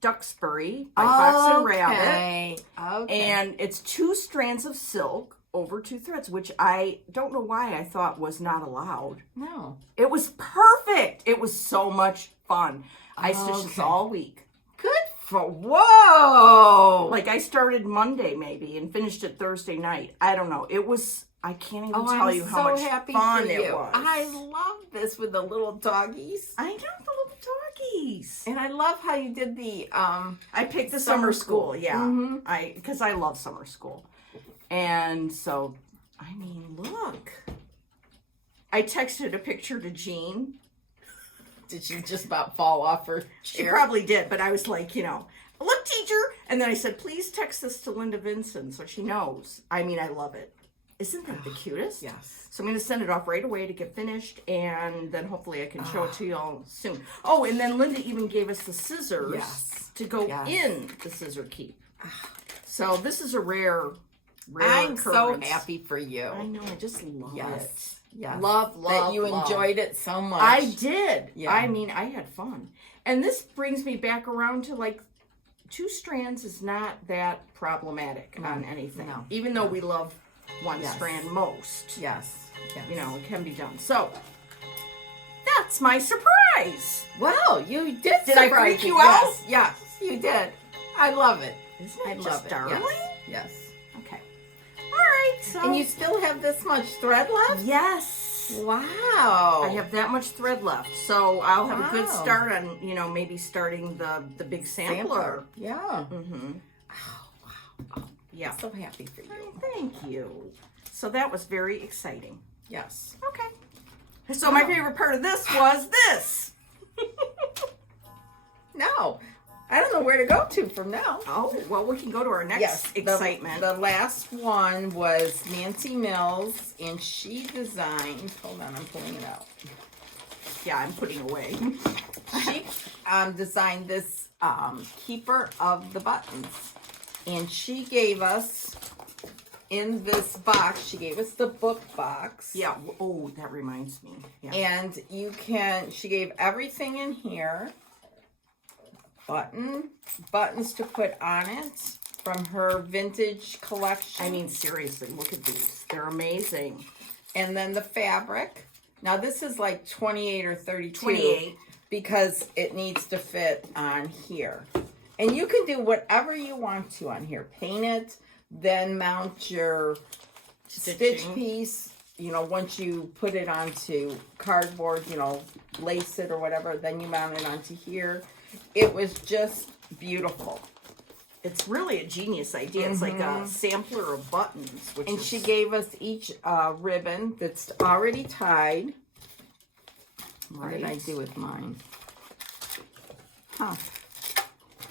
Duxbury by Fox and Rabbit. Okay. And it's 2 strands of silk over 2 threads, which I don't know why I thought was not allowed. No. It was perfect. It was so much fun. I stitched this all week. Good for, whoa! Like I started Monday maybe and finished it Thursday night. I don't know. It was, I can't even tell you how much fun it was. I love this with the little doggies. I know, the little doggies. And I love how you did the I picked the summer school. Yeah. Because I love summer school. And so, I mean, look. I texted a picture to Jean. Did she just about fall off her chair? She probably did, but I was like, look, teacher. And then I said, please text this to Linda Vincent so she knows. I mean, I love it. Isn't that the cutest? Yes. So I'm going to send it off right away to get finished, and then hopefully I can show it to y'all soon. Oh, and then Linda even gave us the scissors to go in the scissor keep. So this is a rare I'm occurrence. so happy for you. I know. I just love it. Yes. Love, that you love. enjoyed it so much. I did. Yeah. I mean, I had fun. And this brings me back around to like 2 strands is not that problematic on anything. No. Even though we love one strand most. Yes. You know, it can be done. So, that's my surprise. Wow, you did Did I surprise freak me. you out? Yes, you did. I love it. Isn't it I just love it. darling? Yes. Okay. All right. So. And you still have this much thread left? Yes. Wow. I have that much thread left. So, I'll have a good Wow. start on, you know, maybe starting the big sampler. Yeah. Mm-hmm. Oh, wow. Yeah. I'm so happy for you. Thank you. So that was very exciting. Yes. Okay. So my favorite part of this was this. No. I don't know where to go to from now. Oh, well, we can go to our next excitement. The last one was Nancy Mills, and she designed, hold on, I'm pulling it out. Yeah, I'm putting away. She designed this keeper of the buttons. And she gave us, in this box, she gave us the book box. Yeah. Oh, that reminds me. Yeah. And she gave everything in here. Buttons to put on it from her vintage collection. I mean, seriously, look at these. They're amazing. And then the fabric. Now, this is like 28 or 32. 28. Because it needs to fit on here. And you can do whatever you want to on here. Paint it, then mount your stitch piece. You know, once you put it onto cardboard, you know, lace it or whatever, then you mount it onto here. It was just beautiful. It's really a genius idea. It's like a sampler of buttons. And she gave us each ribbon that's already tied. What did I do with mine? Huh.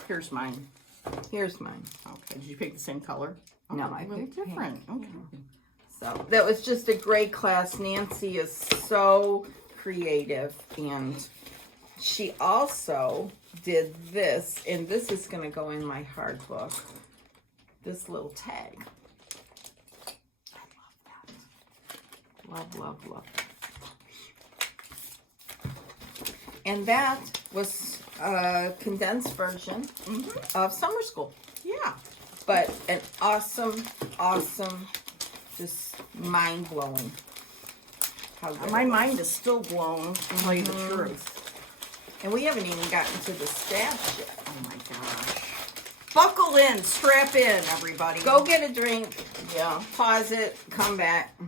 Here's mine. Here's mine. Okay. Did you pick the same color? No, I a little picked different. pink. Okay. So that was just a great class. Nancy is so creative, and she also did this, and this is going to go in my hard book. This little tag. I love that. Love, love, love. And that was a condensed version of summer school. Yeah. But an awesome, just mind-blowing. My mind is still blown, to tell you the truth. And we haven't even gotten to the stash yet. Oh my gosh. Buckle in, strap in, everybody. Go get a drink. Yeah. Pause it, come back.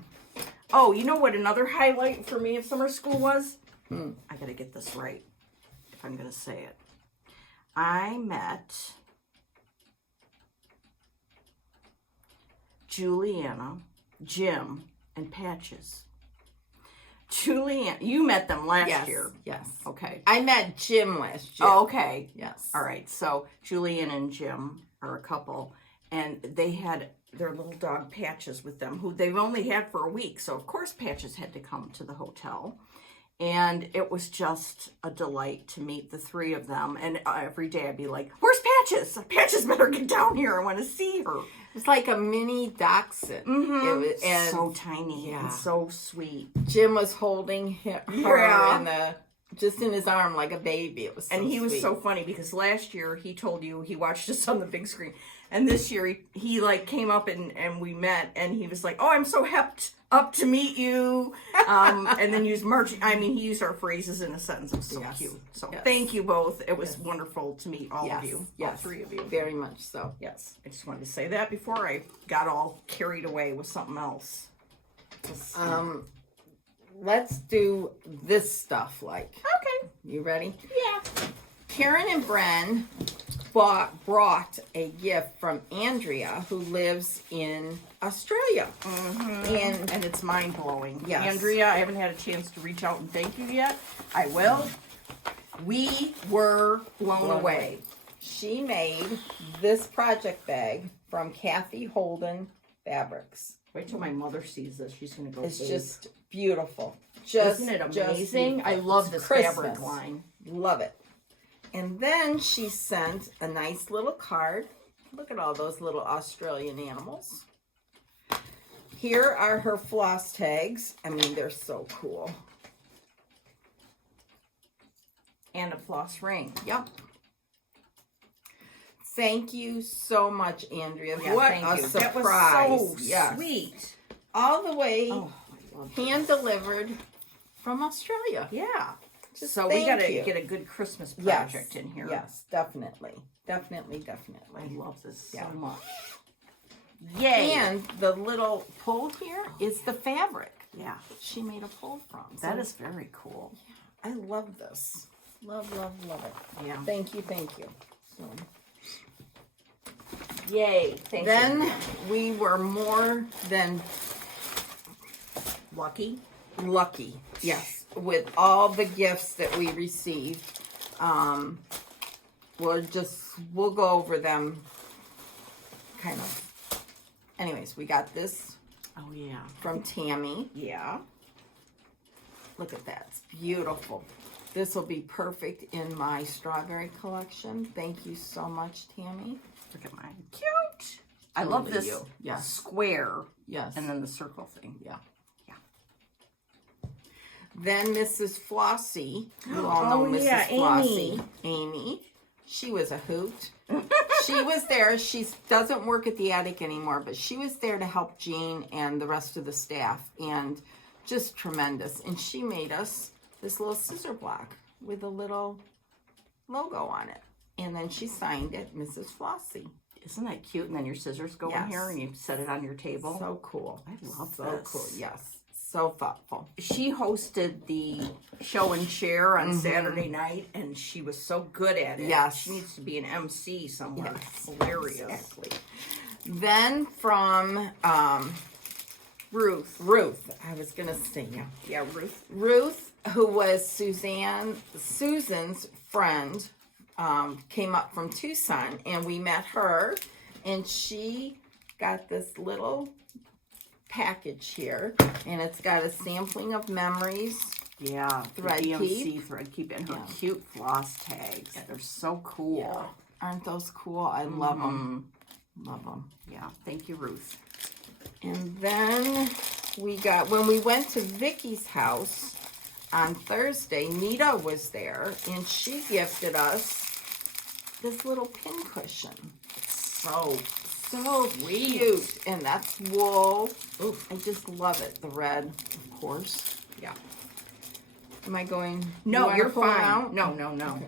Oh, you know what another highlight for me of summer school was? I gotta get this right, if I'm gonna say it. I met Juliana, Jim, and Patches. Juliana, you met them last year. Yes. Okay. I met Jim last year. Oh, okay. Yes. All right. So Julian and Jim are a couple, and they had their little dog Patches with them, who they've only had for a week. So of course Patches had to come to the hotel. And it was just a delight to meet the three of them. And every day I'd be like, where's Patches? Patches better get down here. I want to see her. It's like a mini dachshund. Mm-hmm. It was, and so tiny and so sweet. Jim was holding her in just in his arm like a baby. It was so and he was sweet. so funny because last year he told you he watched us on the big screen. And this year he like came up and we met and he was like, oh, I'm so hepped up to meet you. And then used he used our phrases in a sentence. It was so cute. So thank you both. It was wonderful to meet all of you. All three of you. Very much so. Yes. I just wanted to say that before I got all carried away with something else. Let's do this stuff like. Okay. You ready? Yeah. Karen and Bren brought a gift from Andrea, who lives in Australia. And it's mind-blowing. Yes. Andrea, I haven't had a chance to reach out and thank you yet. I will. We were blown away. She made this project bag from Kathy Holden Fabrics. Wait till my mother sees this. She's gonna go. It's ape. just beautiful. Just, Isn't it just amazing? beautiful. I love It's this Christmas. fabric line. Love it. And then she sent a nice little card. Look at all those little Australian animals. Here are her floss tags. I mean, they're so cool. And a floss ring. Yep. Thank you so much, Andrea. Yeah, what thank a you. surprise. That was so Yes. sweet. All the way Oh, I love that. hand delivered from Australia. Yeah. Just So we thank gotta you. get a good Christmas Yes. project in here. Yes, definitely. Definitely. I love this Yeah. so much. Yay. And the little pull here is the fabric Yeah. she made a pull from. That So is very cool. I love this. Love, love, love it. Yeah. Thank you, thank you. So Yay. Thank then you. we were more than Lucky. lucky, yes, with all the gifts that we received. We'll go over them kind of. Anyways, we got this Oh, yeah. from Tammy. Yeah. Look at that. It's beautiful. This will be perfect in my strawberry collection. Thank you so much, Tammy. Look at mine. Cute. I love Totally this you. Yes. square Yes. and then the circle thing. Yeah. Yeah. Then Mrs. Flossie. You all know Oh, Mrs. yeah, Flossie. Amy. She was a hoot. She was there. She doesn't work at the attic anymore, but she was there to help Jean and the rest of the staff. And just tremendous. And she made us this little scissor block with a little logo on it. And then she signed it, Mrs. Flossie. Isn't that cute? And then your scissors go in Yes. here and you set it on your table. So cool. I love so this. cool. Yes. So thoughtful. She hosted the show and share on Saturday night, and she was so good at it. Yes. She needs to be an MC somewhere. Yes. Hilarious. Exactly. Then from Ruth. Ruth. I was going to say, yeah. Yeah, Ruth. Ruth, who was Susan's friend, came up from Tucson, and we met her, and she got this little package here, and it's got a sampling of memories. Yeah, Thread the DMC keep. thread keep and her Yeah. cute floss tags. They're so cool. Yeah. Aren't those cool? I love them. Love them. Yeah, thank you, Ruth. And then we got, when we went to Vicky's house on Thursday, Nita was there, and she gifted us this little pin cushion. So So cute. And that's wool. Oof, I just love it. The red, of course. yeah. Am I going? No, you wanna you're pull it fine. out? No. Okay.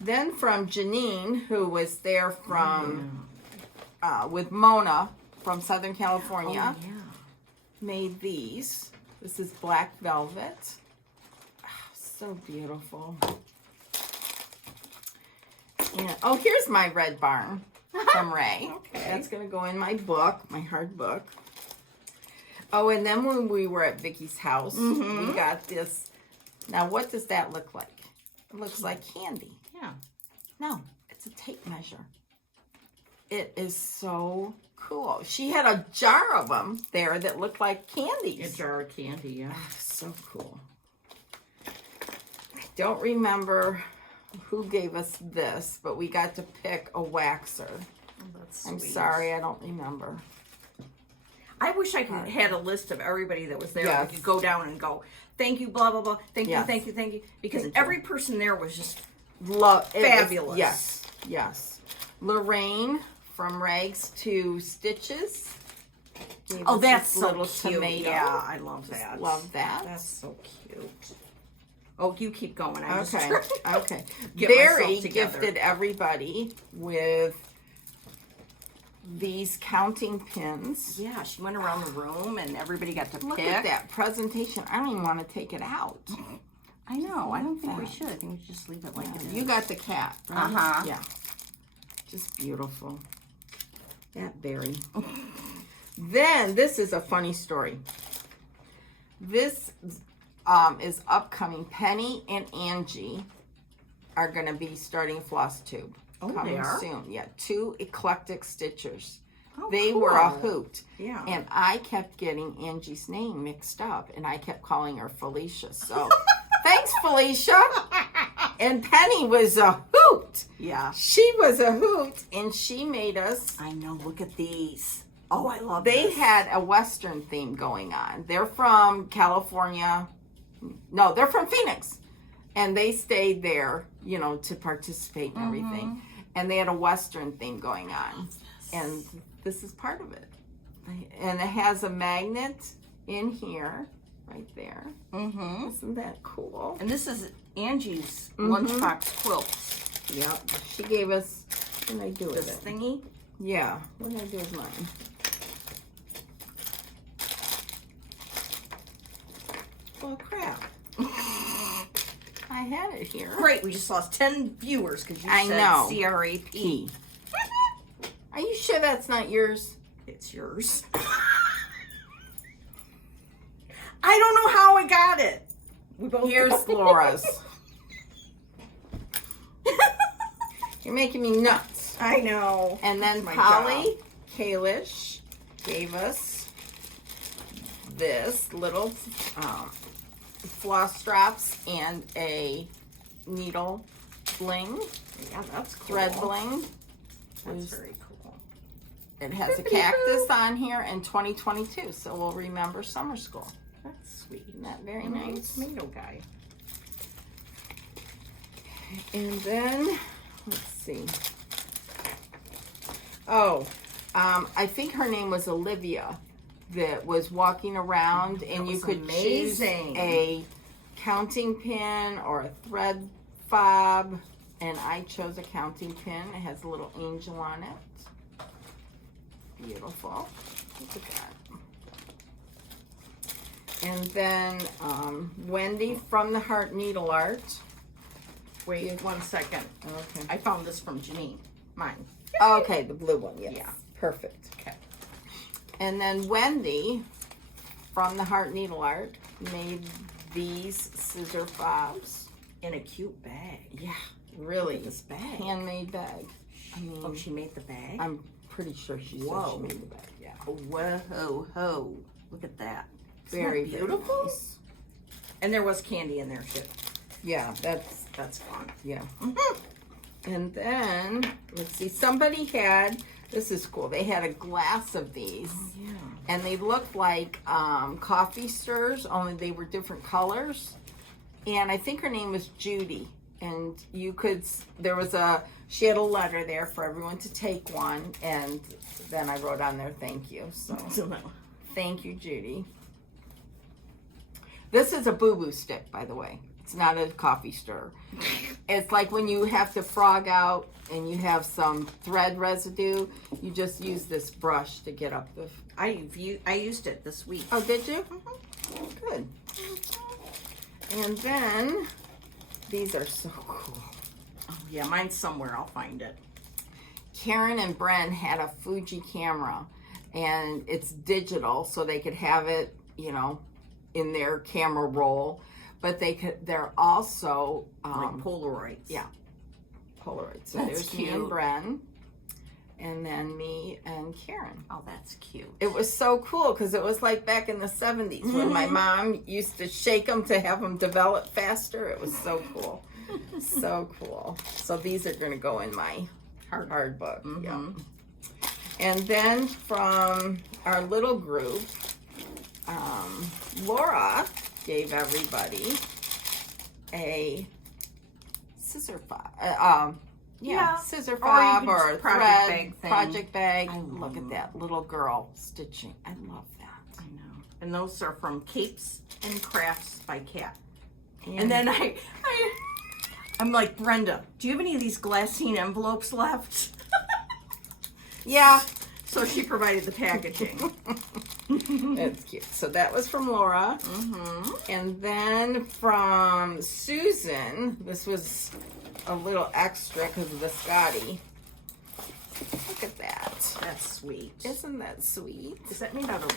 Then from Janine, who was there from with Mona from Southern California, Oh, yeah. made these. This is black velvet. Oh, so beautiful. And oh, here's my red barn from Ray. Okay. That's gonna go in my book, my hard book. Oh, and then when we were at Vicky's house, we got this. Now, what does that look like? It looks like candy. Yeah. No, it's a tape measure. It is so cool. She had a jar of them there that looked like A candies. jar of candy, yeah. So cool. I don't remember who gave us this, but we got to pick a waxer. Oh, that's I'm sweet. sorry, I don't remember. I wish I could had a list of everybody that was there. I Yes. could go down and go, thank you, blah, blah, blah. Thank Yes. you, thank you, thank you. Because Thank you. every person there was just Love it was- fabulous. Yes, yes. Lorraine from Rags to Stitches. gave Oh, us that's this so little cute. tomato. Yeah, I love Just that. love that. That's so cute. Oh, you keep going. I'm just Okay, trying to okay. get Barry myself together. gifted everybody with these counting pins. Yeah, she went around the room and everybody got to Look pick. at that presentation. I don't even want to take it out. I know. I don't think we that. should. I think we should just leave it like it is. You got the cat, right? Uh-huh. Yeah. Just beautiful. That Barry. Then, this is a funny story. This is upcoming. Penny and Angie are going to be starting Floss Tube. Oh, they coming are? soon. Yeah, 2 eclectic stitchers. Oh, They were a cool. hoot. Yeah. And I kept getting Angie's name mixed up, and I kept calling her Felicia. So thanks, Felicia. And Penny was a hoot. Yeah. She was a hoot, and she made us. I know. Look at these. Oh, I love They this. had a Western theme going on. They're from California. No, they're from Phoenix. And they stayed there, you know, to participate and everything. And they had a Western theme going on. And this is part of it. And it has a magnet in here, right there. Mm-hmm. Isn't that cool? And this is Angie's lunchbox quilt. Yep. She gave us, what did I do with This it? thingy. Yeah. What did I do with mine? Well, crap. I had it here. Great. We just lost 10 viewers because you I said know. CRAP. P. Are you sure that's not yours? It's yours. I don't know how I got it. We both Here's Laura's. You're making me nuts. I know. And then My Polly Kalish gave us this little floss drops and a needle bling, Yeah, that's cool. thread bling. That's very cool. It has a cactus on here in 2022, so we'll remember summer school. That's sweet. Isn't that very And a nice? tomato guy. And then, let's see. Oh, I think her name was Olivia that was walking around, and you was could amazing. choose a counting pin or a thread fob, and I chose a counting pin. It has a little angel on it. Beautiful. Look at that. And then Wendy from the Heart Needle Art. Wait 1 second. Okay. I found this from Janine. Mine. Okay, the blue one, yes. Yeah. Perfect. Okay. And then Wendy from the Heart Needle Art made these scissor fobs. In a cute bag. Yeah, really. Look at this bag. Handmade bag. I mean, Oh, she made the bag? I'm pretty sure she said Whoa. she made the bag. Yeah. Whoa, ho. Look at that. Isn't Very, that very beautiful. nice. And there was candy in there, too. Yeah, that's, That's fun. yeah. And then, let's see, somebody had, this is cool, they had a glass of these. Yeah. And they looked like coffee stirs, only they were different colors. And I think her name was Judy. And you could, she had a letter there for everyone to take one. And then I wrote on there, thank you. So, thank you, Judy. This is a boo-boo stick, by the way. It's not a coffee stir. It's like when you have to frog out and you have some thread residue, you just use this brush to get up the... I used it this week. Oh, did you? Good. And then, these are so cool. Oh, yeah, mine's somewhere. I'll find it. Karen and Bren had a Fuji camera, and it's digital, so they could have it, you know, in their camera roll. But they're also Like Polaroids. yeah, Polaroid. So That's there's me and cute. Bren, and then me and Karen. Oh, that's cute. It was so cool because it was like back in the 70s when my mom used to shake them to have them develop faster. It was so cool. So cool. So these are going to go in my hard book. Yeah. And then from our little group, Laura gave everybody a scissor fob. Scissor fob can or a project thread bag thing. project bag. I Look at love that little girl stitching. I love that. I know. And those are from Capes and Crafts by Kat. And, And then I'm like, Brenda, do you have any of these glassine envelopes left? yeah, So she provided the packaging. that's cute. So that was from Laura. And then from Susan, this was a little extra because of the Scotty. Look at that. That's sweet. Isn't that sweet? Is that made out of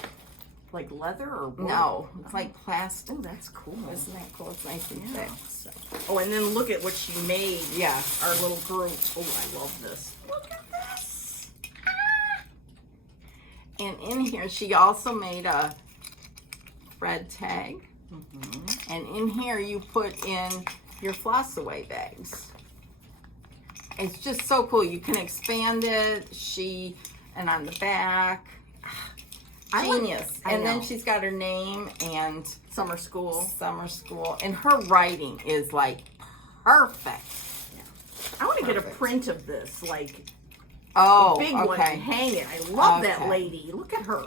like leather or wood? No, it's like plastic. Oh, that's cool. Isn't that cool? It's nice and Yeah. thick. So. Oh, and then look at what she made. Yeah. Our little group. Oh, I love this. Look at this. in here, she also made a thread tag. And in here, you put in your floss away bags. It's just so cool. You can expand it. And on the back, genius. And then she's got her name and Summer school. And her writing is like perfect. Yeah. I want to get a print of this, like big one to hang it. I love that lady. Look at her.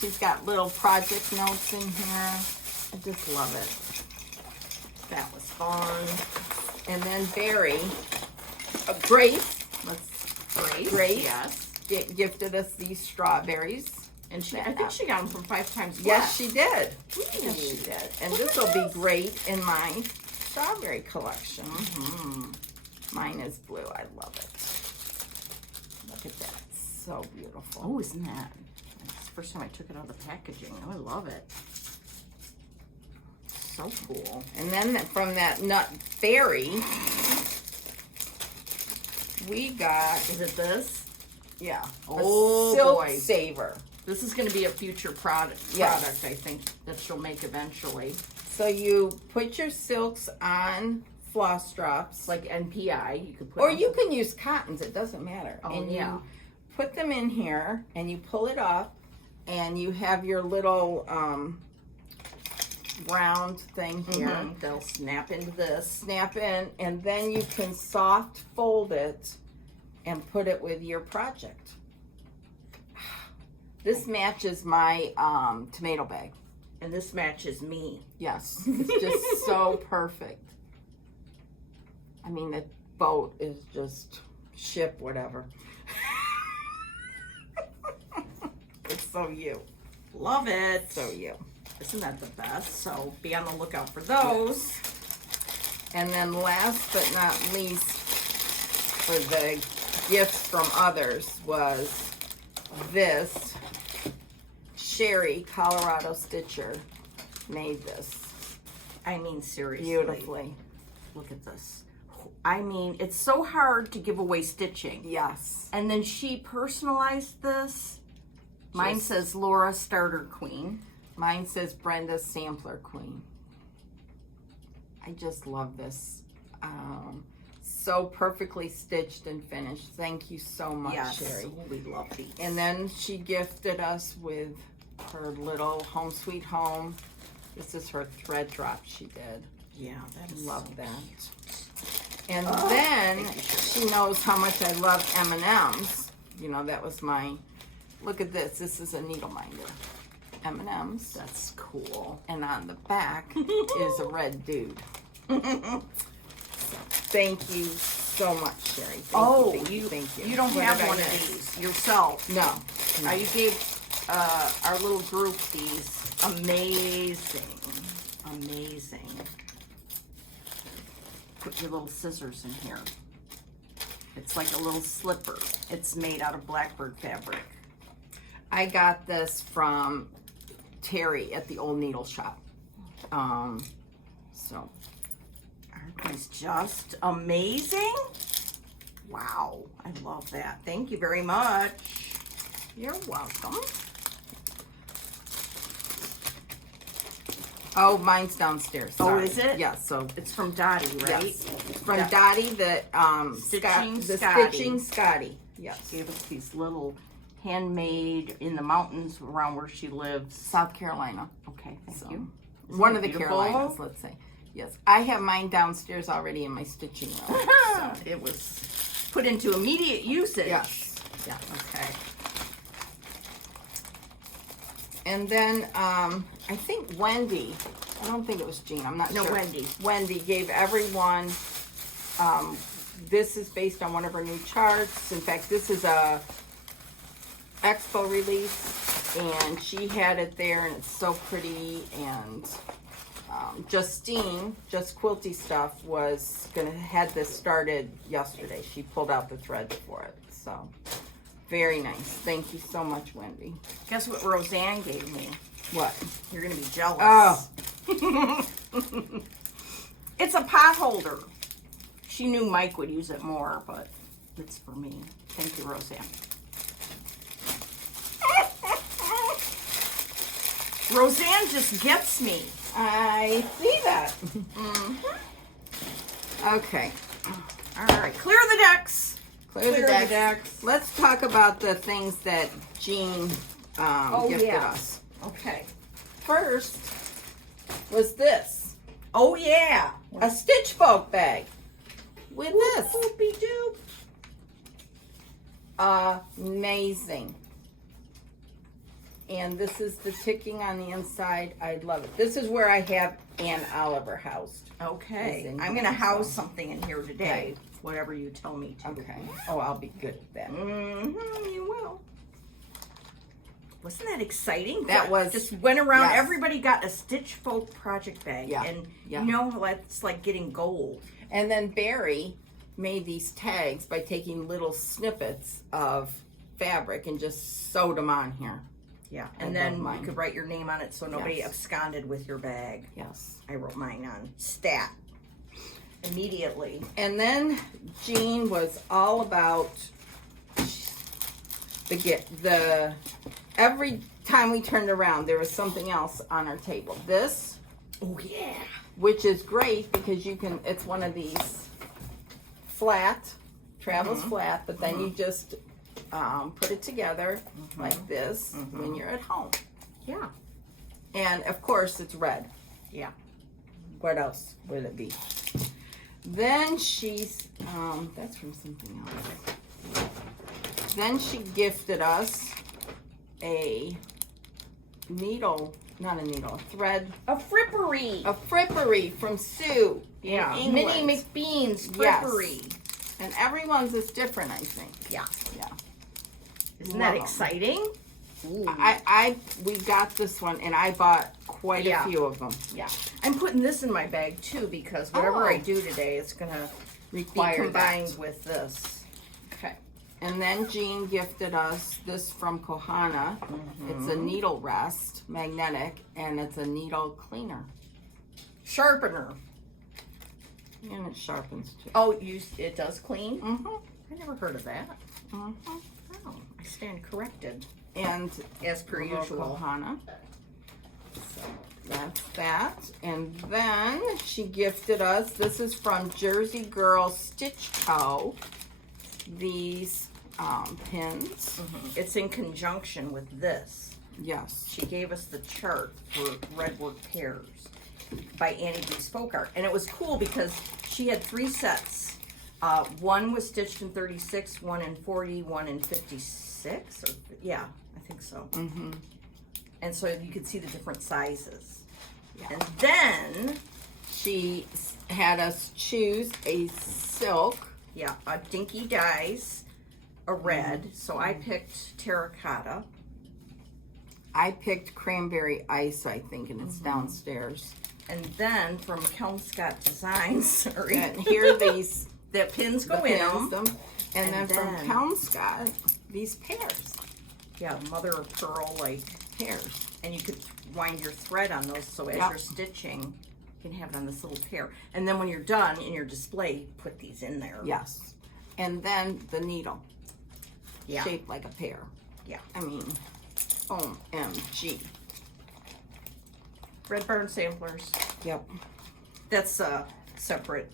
She's got little project notes in here. I just love it. That was fun. And then Barry, Grace, yes, gifted us these strawberries. And I think she got them from 5 Times Flat. Yes, she did. Yes, she did. And this will be great in my strawberry collection. Mine is blue. I love it. Look at that. It's so beautiful. Oh, isn't that? It's the first time I took it out of the packaging. Oh, I love it. So cool. And then from that nut berry, we got... Is it this? Yeah. Oh, Silk boy. Saver. This is going to be a future product, I think, that she'll make eventually. So you put your silks on floss drops. Like NPI, you could put Or you can use cottons, it doesn't matter. Oh, and yeah. you put them in here, and you pull it up, and you have your little round thing here. They'll snap into this. Snap in, and then you can soft fold it and put it with your project. This matches my tomato bag. And this matches me. Yes, it's just so perfect. I mean, the boat is just ship whatever. It's so you. Love it. So you. Isn't that the best? So be on the lookout for those. And then last but not least, for the gifts from others, was this. Sherry, Colorado Stitcher, made this. I mean, seriously. Beautifully. Look at this. I mean, it's so hard to give away stitching. Yes. And then she personalized this. Mine says Laura Starter Queen. Mine says Brenda Sampler Queen. I just love this. So perfectly stitched and finished. Thank you so much, Sherry. We love these. And then she gifted us with her little Home Sweet Home. This is her thread drop she did. Yeah, that is love so that. cute. And then she knows how much I love M&Ms. You know, that was my... Look at this. This is a needle minder. M&Ms. That's cool. And on the back is a red dude. Thank you so much, Sherry. Thank you. You don't have one of these yourself. No. You gave our little group these. Amazing. Put your little scissors in here. It's like a little slipper. It's made out of blackbird fabric. I got this from Terry at the old needle shop. So it's just amazing. Wow, I love that. Thank you very much. You're welcome. Oh, mine's downstairs. Sorry. Oh, is it? Yeah, so it's from Dottie, right? Yes. From Dottie, the Stitching Scotty. Yes. She gave us these little handmade in the mountains around where she lives. South Carolina. Okay, thank you. One of the Carolinas, let's say. Yes. I have mine downstairs already in my stitching room. So. It was put into immediate usage. Yes. Yeah. Okay. And then I think Wendy, I don't think it was Jean, I'm not sure. No, Wendy. Wendy gave everyone, this is based on one of her new charts. In fact, this is a expo release, and she had it there, and it's so pretty. And Justine, Just Quilty Stuff, had this started yesterday. She pulled out the threads for it, so very nice. Thank you so much, Wendy. Guess what Roseanne gave me? What? You're gonna be jealous. Oh. It's a pot holder. She knew Mike would use it more, but it's for me. Thank you, Roseanne. Roseanne just gets me. I see that. Okay. All right, clear the decks. Clear the decks. Let's talk about the things that Jean gifted us. Okay. First was this. Oh yeah. A Stitch Folk bag. With this. Whoopie doop. Amazing. And this is the ticking on the inside. I love it. This is where I have Ann Oliver housed. Okay. in I'm here, going to house so. something in here today. Whatever you tell me to. Okay. Oh, I'll be good at that. You will. Wasn't that exciting? That was. Just went around. Yes. Everybody got a Stitch Folk project bag. Yeah. And Yeah. you know, it's like getting gold. And then Barry made these tags by taking little snippets of fabric and just sewed them on here. Yeah. I And love then mine. you could write your name on it so nobody Yes. absconded with your bag. Yes. I wrote mine on stat immediately. And then Jean was all about every time we turned around there was something else on our table. This, Oh yeah. which is great because it's one of these flat, travels flat, but then you just put it together like this when you're at home. Yeah. And of course it's red. Yeah. What else would it be? Then she's, that's from something else. Then she gifted us a thread. A frippery. A frippery from Sue. Yeah. in Minnie England. McBean's Yes. frippery. And everyone's is different, I think. Yeah. Yeah. Isn't Love that 'em. exciting? Ooh. We got this one and I bought quite a few of them. Yeah. I'm putting this in my bag too because whatever Oh. I do today, it's going to be Require combined that. with this. Okay. And then Jean gifted us this from Kohana. It's a needle rest, magnetic, and it's a needle cleaner. Sharpener. And it sharpens too. Oh, it does clean? Mm-hmm. I never heard of that. Mm-hmm. Oh, I stand corrected. And As per little usual. Kohana. So that's that. And then she gifted us, this is from Jersey Girl Stitch Co. These pins. It's in conjunction with this. Yes. She gave us the chart for Redwork Pairs by Annie B. Spokart. And it was cool because she had 3 sets. One was stitched in 36, one in 40, one in 56. Yeah, I think so. Mm-hmm. And so you could see the different sizes. Yeah. And then she had us choose a silk. Yeah, a Dinky Dyes, a red. So I picked terracotta. I picked cranberry ice, I think, and it's downstairs. And then from Kelmscott Designs, sorry. And here are these the pins go the in pins, them. And then from then- Kelmscott, these pairs. Yeah, mother of pearl, like, Pairs. and you could wind your thread on those so as Yep. you're stitching, you can have it on this little pair. And then when you're done in your display, put these in there. Yes. And then the needle. Yeah. Shaped like a pear. Yeah. I mean, OMG. Red Barn Samplers. Yep. That's a separate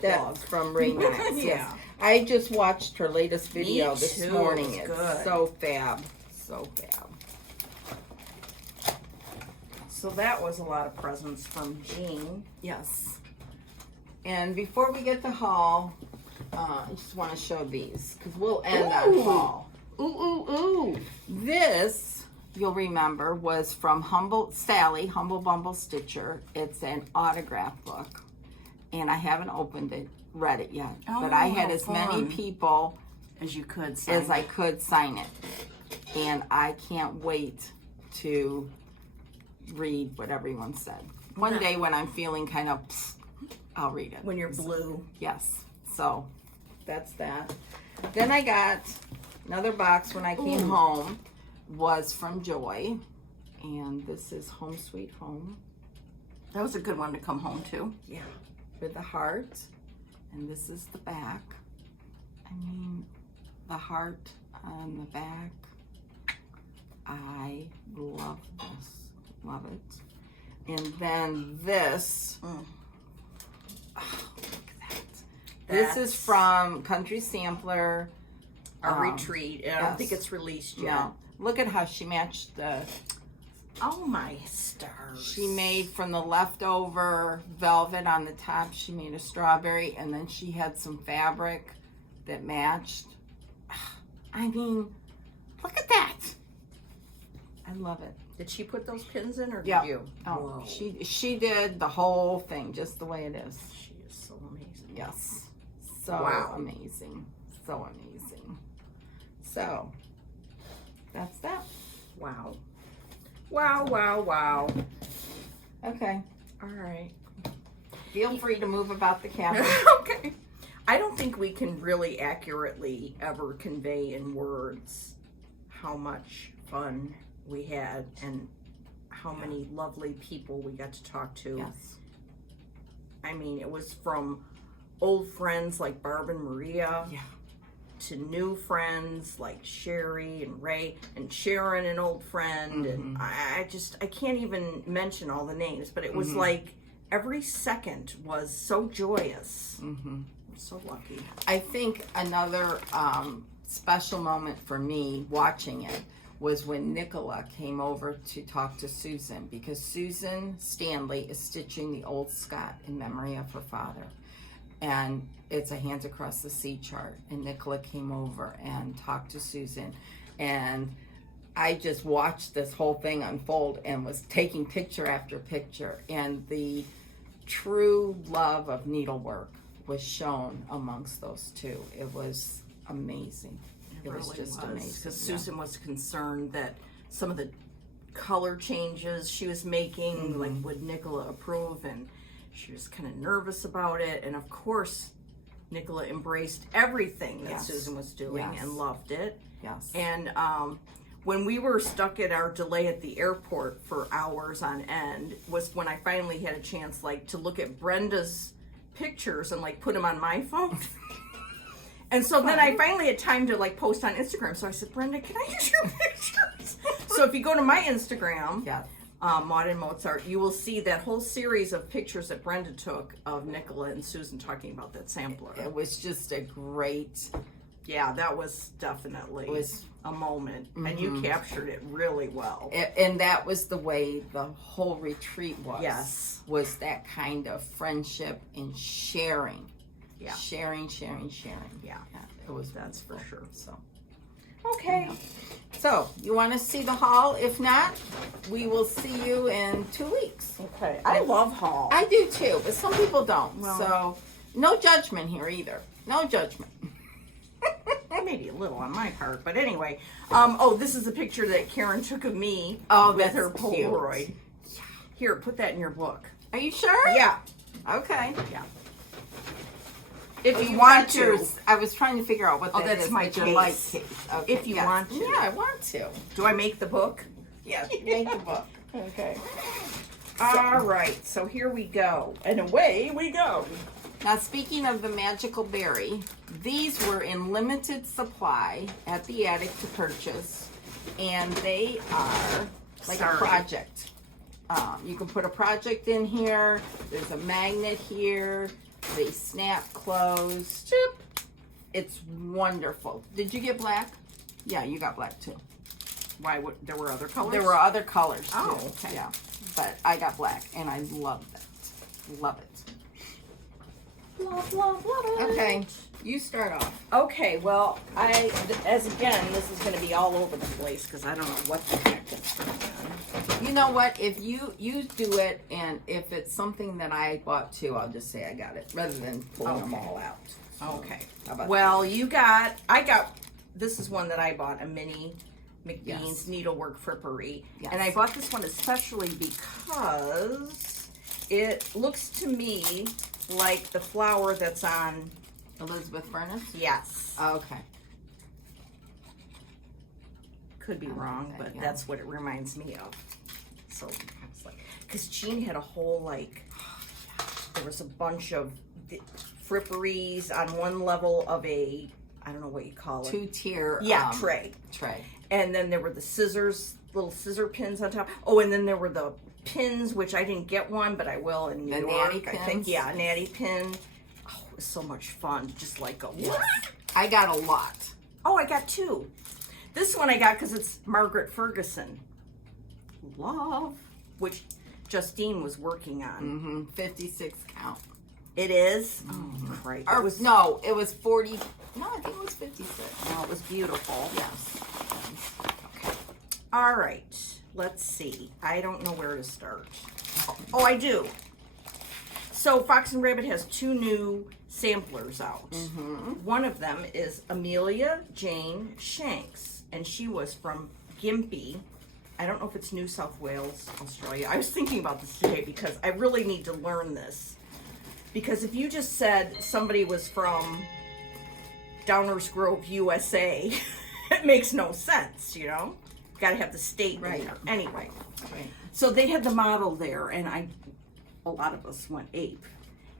That's blog. from Ray Knox. Yeah. Yes. I just watched her latest video Me this too. morning. It's It's good. so fab. So fab. So that was a lot of presents from Jean. Yes. And before we get to haul, I just want to show these because we'll end on Ooh. haul. Ooh, ooh, ooh. This, you'll remember, was from Humble Bumble Stitcher. It's an autograph book. And I haven't opened it, read it yet. But I had how as many fun. people As you could as I could sign it. And I can't wait to read what everyone said. One day when I'm feeling kind of, I'll read it. When you're blue. Yes. So that's that. Then I got another box when I came home, was from Joy. And this is Home Sweet Home. That was a good one to come home to. Yeah. With the heart. And this is the back. I mean, the heart on the back. I love this. Love it. And then this. Oh, look at that. This is from Country Sampler. Our retreat. I don't think it's released yet. No. Look at how she matched the... Oh my stars. She made from the leftover velvet on the top, she made a strawberry, and then she had some fabric that matched. I mean, look at that. I love it. Did she put those pins in, or did you? Oh, she did the whole thing just the way it is. She is so amazing. Yes. So amazing. So amazing. So, that's that. Wow. Wow, wow, wow. Okay. All right. Feel free to move about the cabin. Okay. I don't think we can really accurately ever convey in words how much fun we had and how many lovely people we got to talk to. Yes. I mean, it was from old friends like Barb and Maria. Yeah. To new friends like Sherry and Ray and Sharon, an old friend, and I can't even mention all the names, but it was like every second was so joyous. I'm so lucky. I think another special moment for me watching it was when Nicola came over to talk to Susan, because Susan Stanley is stitching the old Scott in memory of her father. And it's a Hands Across the Sea chart. And Nicola came over and talked to Susan. And I just watched this whole thing unfold and was taking picture after picture. And the true love of needlework was shown amongst those two. It was amazing. It was really just amazing. Because Susan was concerned that some of the color changes she was making, like, would Nicola approve? And she was kind of nervous about it. And of course, Nicola embraced everything that Susan was doing and loved it. Yes. And when we were stuck at our delay at the airport for hours on end was when I finally had a chance, like, to look at Brenda's pictures and, like, put them on my phone. And so then I finally had time to, like, post on Instagram. So I said, Brenda, can I use your pictures? So if you go to my Instagram, Maud and Mozart, you will see that whole series of pictures that Brenda took of Nicola and Susan talking about that sampler. It was just a great... Yeah, that was definitely a moment. And you captured it really well. And that was the way the whole retreat was. Yes. Was that kind of friendship and sharing. Yeah. Sharing. Yeah. It was That's for sure. So. Okay. Yeah. So, you want to see the haul? If not, we will see you in 2 weeks. Okay. I love haul. I do too, but some people don't. Well, so, no judgment here either. No judgment. Maybe a little on my part, but anyway. This is a picture that Karen took of me with her Polaroid. Cute. Here, put that in your book. Are you sure? Yeah. Okay. Yeah. If you you want got to. yours. I was trying to figure out what that that's is. my but your case. light case. Okay, If you want to. Yeah, I want to. Do I make the book? Yes, make the book. Okay. All right. So here we go. And away we go. Now, speaking of the magical berry, these were in limited supply at the attic to purchase, and they are like a project. You can put a project in here. There's a magnet here. They snap closed. It's wonderful. Did you get black? Yeah, you got black too. Why? There were other colors? There were other colors too. Oh, okay. Yeah, but I got black, and I love that. Love it. Love it. Okay, you start off. Okay, well, this is going to be all over the place because I don't know what the heck it's going to be. You know what? If you do it, and if it's something that I bought too, I'll just say I got it, rather than pulling them all out. Okay. How about I got, this is one that I bought, a mini McBean's Needlework Frippery. Yes. And I bought this one especially because it looks to me like the flower that's on Elizabeth Furnace? Yes. Okay. Could be wrong, but that's what it reminds me of. So I was like, because Jean had a whole, like, there was a bunch of fripperies on one level of a I don't know what you call it. 2-tier. Tray. Tray. And then there were the scissors, little scissor pins on top. Oh, and then there were the pins, which I didn't get one, but I will in New York. Natty I think, pins? yeah, natty pin. Oh, it was so much fun. Just like a what? I got a lot. Oh, I got 2. This one I got because it's Margaret Ferguson. Love. Which Justine was working on. 56 count. It is? Oh, great. Or, no, it was 40. No, I think it was 56. No, it was beautiful. Yes. Okay. All right. Let's see. I don't know where to start. Oh, I do. So Fox and Rabbit has 2 new samplers out. One of them is Amelia Jane Shanks, and she was from Gympie. I don't know if it's New South Wales, Australia. I was thinking about this today because I really need to learn this. Because if you just said somebody was from Downers Grove, USA, it makes no sense, you know? Got to have the state in there. Anyway, so they had the model there, and a lot of us went ape.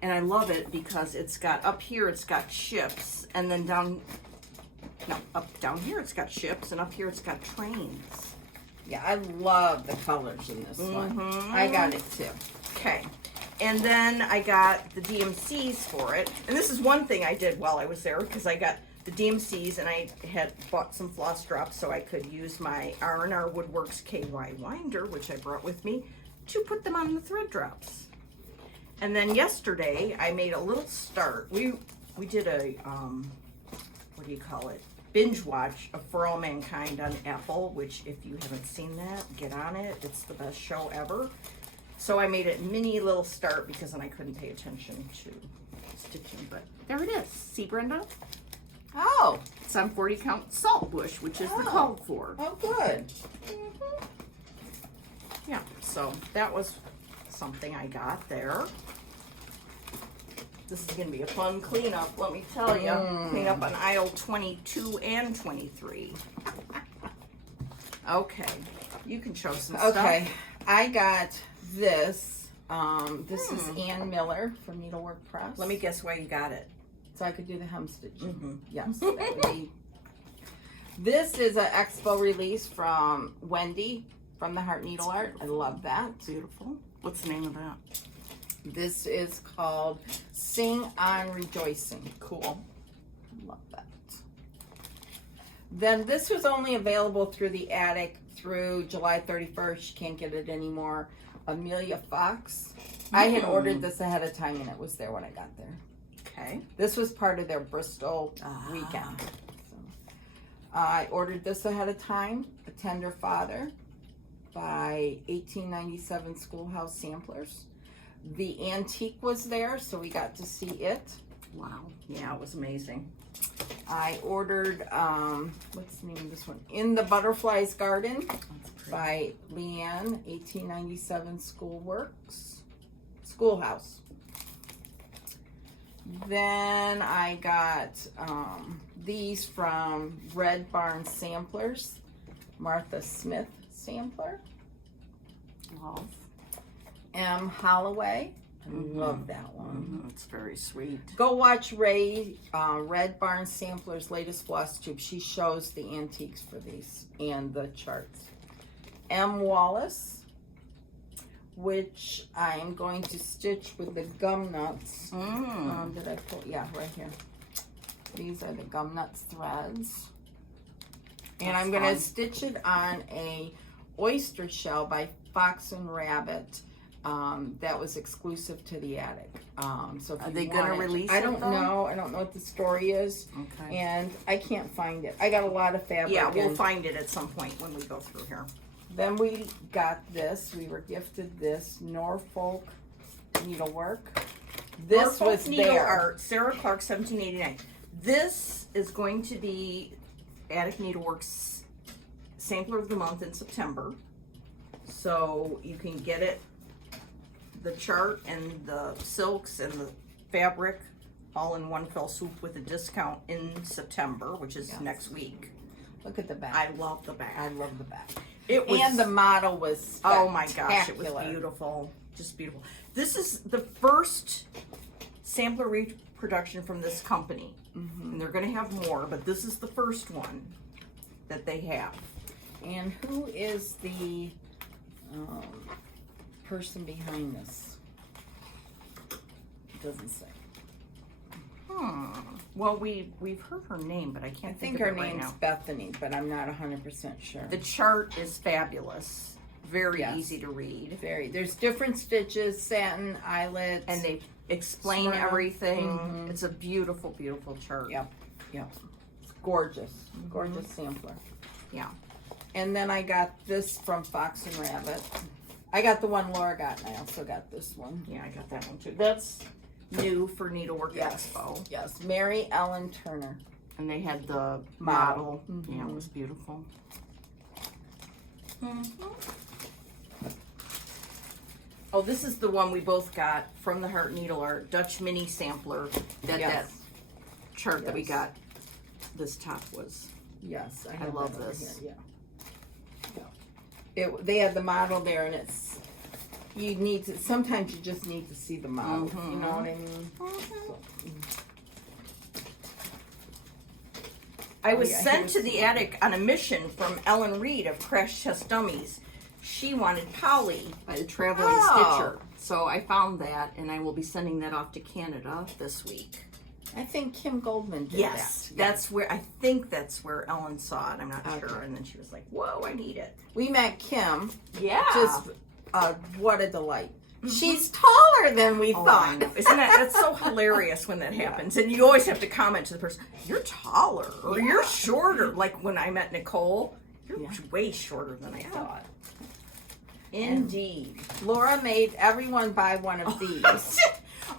And I love it because it's got, up here it's got ships, and then down here it's got ships, and up here it's got trains. Yeah, I love the colors in this one. I got it too. Okay. And then I got the DMCs for it. And this is one thing I did while I was there, because I got the DMCs and I had bought some floss drops so I could use my R&R Woodworks KY winder, which I brought with me, to put them on the thread drops. And then yesterday I made a little start. We did a, what do you call it? Binge watch of For All Mankind on Apple, which if you haven't seen that, get on it. It's the best show ever. So I made a mini little start because then I couldn't pay attention to stitching, but there it is. See, Brenda? Oh. It's on 40 count salt bush, which is the called for. Oh, good. Yeah, so that was something I got there. This is going to be a fun cleanup, let me tell you. Clean up on aisle 22 and 23. Okay, you can show some stuff. Okay, I got this. This is Ann Miller from Needlework Press. Let me guess why you got it. So I could do the hem stitching. Yes, that would be. This is an expo release from Wendy from the Heart Needle Art. I love that. Beautiful. What's the name of that? This is called Sing on Rejoicing. Cool. Love that. Then this was only available through the attic through July 31st. You can't get it anymore. Amelia Fox. I had ordered this ahead of time and it was there when I got there. Okay. This was part of their Bristol weekend. So, I ordered this ahead of time. A Tender Father by 1897 Schoolhouse Samplers. The antique was there, so we got to see it. Wow. Yeah, it was amazing. I ordered, what's the name of this one? In the Butterfly's Garden by Leanne, 1897 Schoolhouse. Then I got these from Red Barn Samplers, Martha Smith Sampler. Love. M. Holloway. I love that one. It's very sweet. Go watch Ray, Red Barn Sampler's latest floss tube. She shows the antiques for these and the charts. M. Wallace, which I'm going to stitch with the gum nuts. Did I pull? Yeah, right here. These are the gum nuts threads. And I'm going to stitch it on a oyster shell by Fox and Rabbit. That was exclusive to the attic. So if are they going to release it? I don't know. I don't know what the story is. Okay. And I can't find it. I got a lot of fabric. Yeah, we'll find it at some point when we go through here. Then we got this. We were gifted this Norfolk Needlework. This was Needle there. Art, Sarah Clark, 1789. This is going to be Attic Needleworks Sampler of the Month in September. So you can get it, the chart and the silks and the fabric all in one fell swoop with a discount in September, which is next week. Look at the back. I love the back. I love the back. It was, and the model was spectacular. oh my gosh, it was beautiful. Just beautiful. This is the first sampler production from this company. And they're going to have more, but this is the first one that they have. And who is the person behind this? It doesn't say. Well, we've heard her name, but I can't think her of it right name's now. Bethany, but I'm not 100% sure. The chart is fabulous. Very Yes. easy to read. There's different stitches, satin, eyelets. And they explain Smart. everything. It's a beautiful, beautiful chart. Yep. It's gorgeous. Gorgeous sampler. Yeah. And then I got this from Fox and Rabbit. I got the one Laura got, and I also got this one. Yeah, I got that one too. That's new for Needlework Expo. Yes, Mary Ellen Turner. And they had the model. Mm-hmm. Yeah, it was beautiful. Oh, this is the one we both got from the Heart Needle Art Dutch Mini Sampler. That chart that we got. This top was. Yes, I have love that over this. here, yeah. They had the model there, and you need to. Sometimes you just need to see the model. You know what I mean? So, I was sent to the attic on a mission from Ellen Reed of Crash Test Dummies. She wanted Polly by the Traveling Stitcher. So I found that, and I will be sending that off to Canada this week. I think Kim Goldman did that. That's where, I think that's where Ellen saw it. I'm not sure. And then she was like, whoa, I need it. We met Kim. Yeah. Just, what a delight. She's taller than we thought. Isn't that's so hilarious when that happens? And you always have to comment to the person, you're taller or you're shorter. Like when I met Nicole, you're way shorter than I thought. Indeed. Laura made everyone buy one of these.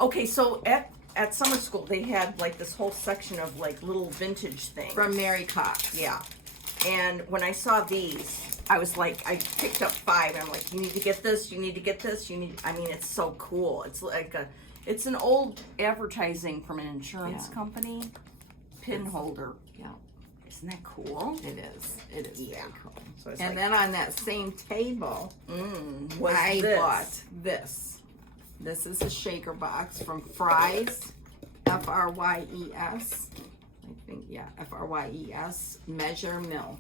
Okay, so at summer school, they had like this whole section of like little vintage things. From Mary Cox. Yeah. And when I saw these, I was like, I picked up 5. And I'm like, you need to get this, you need to get this, I mean, it's so cool. It's like it's an old advertising from an insurance company. Pin holder. Yeah. Isn't that cool? It is. It is very cool. So and then on that same table, I bought this. This is a shaker box from Fry's, F-R-Y-E-S. I think, F-R-Y-E-S, Measure Mill.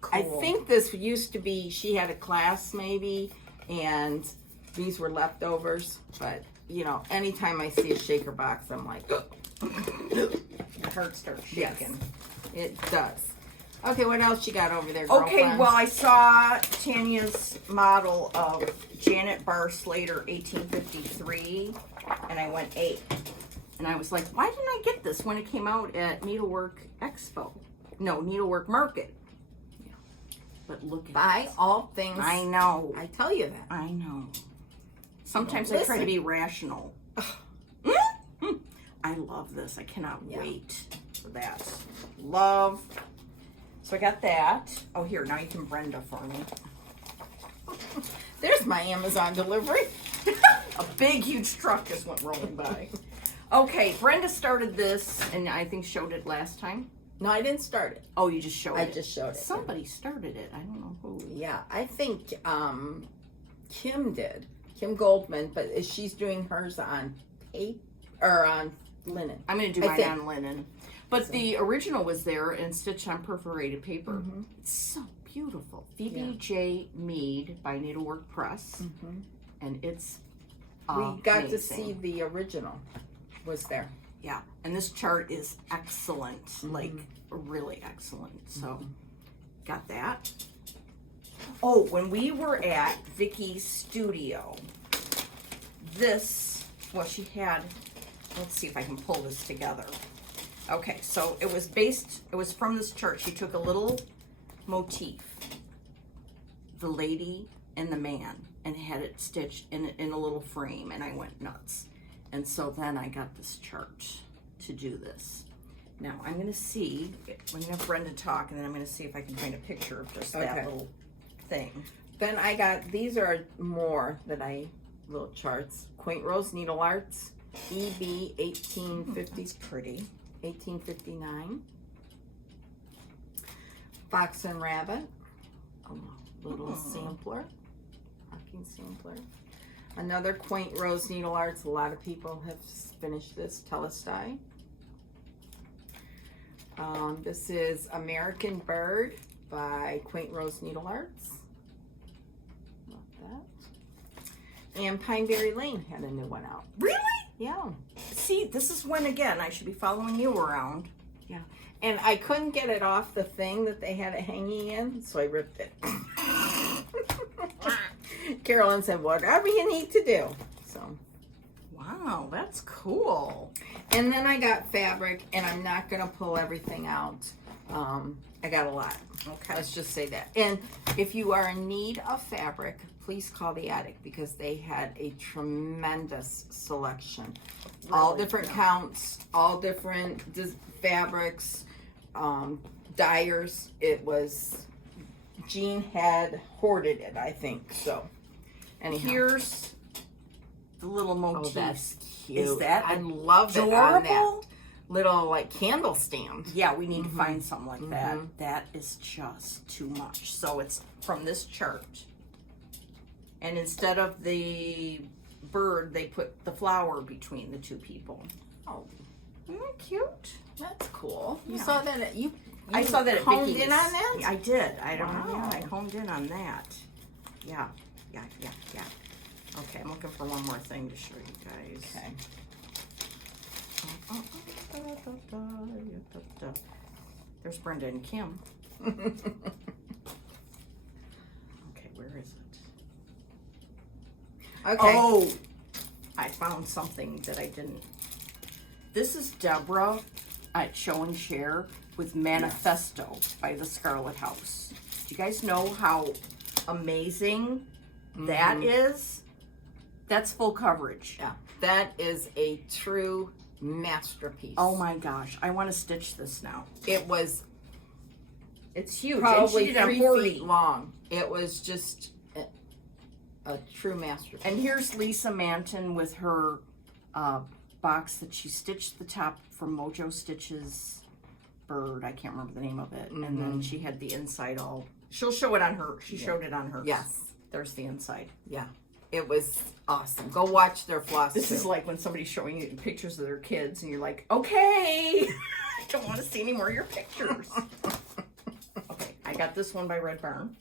Cool. I think this used to be, she had a class maybe, and these were leftovers. But, you know, anytime I see a shaker box, I'm like, my heart starts shaking. Yes, it does. Okay, what else you got over there, girlfriend? Okay, well, I saw Tanya's model of Janet Barr Slater 1853, and I went 8. And I was like, why didn't I get this when it came out at Needlework Expo? No, Needlework Market. Yeah. But look at Buy all things. I know. I tell you that. I know. Sometimes I try to be rational. I love this. I cannot wait for that. Love. So I got that. Oh, here, now you can Brenda for me. There's my Amazon delivery. A big, huge truck just went rolling by. Okay, Brenda started this, and I think showed it last time. No, I didn't start it. Oh, you just showed it? I just showed it. Somebody started it. I don't know who. Yeah, I think Kim did. Kim Goldman, but she's doing hers on tape or on linen. I'm going to do mine on linen. But the original was there and stitched on perforated paper. It's so beautiful. Phoebe J. Mead by Needlework Press. And it's we got to see the original was there. Yeah. And this chart is excellent. Like, really excellent. So, got that. Oh, when we were at Vicky's studio, this, well, she had, let's see if I can pull this together. Okay, so it was from this chart. She took a little motif, the lady and the man, and had it stitched in a little frame, and I went nuts. And so then I got this chart to do this. Now, I'm going to see, I'm going to have Brenda talk, and then I'm going to see if I can find a picture of just that little thing. Then I got, these are more that little charts. Quaint Rose Needle Arts, EB 1850. That's pretty. 1859. Fox and Rabbit, a little sampler, rocking sampler. Another Quaint Rose Needle Arts. A lot of people have finished this telesty. This is American Bird by Quaint Rose Needle Arts. Love that. And Pineberry Lane had a new one out. Really? Yeah. See, this is when, again, I should be following you around. Yeah. And I couldn't get it off the thing that they had it hanging in, so I ripped it. Carolyn said, whatever you need to do. So, wow, that's cool. and then I got fabric, and I'm not going to pull everything out. I got a lot. Okay. Let's just say that. And if you are in need of fabric, please call the attic because they had a tremendous selection. All Really? different counts, all different fabrics, dyers. It was, Jean had hoarded it, I think. So, anyhow. Here's the little motif. Oh, that's cute. Is that I love it on adorable? that little like candle stand. Yeah, we need to find something like that. That is just too much. So it's from this chart. And instead of the bird, they put the flower between the two people. Oh, Isn't that cute? that's cool. You Yeah. saw that at, you I saw that at honed Vicky's. in on that? I did. I don't know. Wow. I honed in on that. Yeah. Okay, I'm looking for one more thing to show you guys. Okay. There's Brenda and Kim. Okay, where is it? Okay. Oh, I found something that I didn't. This is Deborah at Show and Share with Manifesto by the Scarlet House. Do you guys know how amazing that is? That's full coverage. Yeah, that is a true masterpiece. Oh my gosh, I want to stitch this now. It was It's huge. probably And she did a 3 40. feet long. It was just a true masterpiece. And here's Lisa Manton with her box that she stitched the top from Mojo Stitches bird. I can't remember the name of it. And then she had the inside all. She'll show it on her. She showed it on her. Yes. There's the inside. Yeah. It was awesome. Go watch their floss. This is like when somebody's showing you pictures of their kids and you're like, okay, I don't want to see any more of your pictures. Okay, I got this one by Red Barn.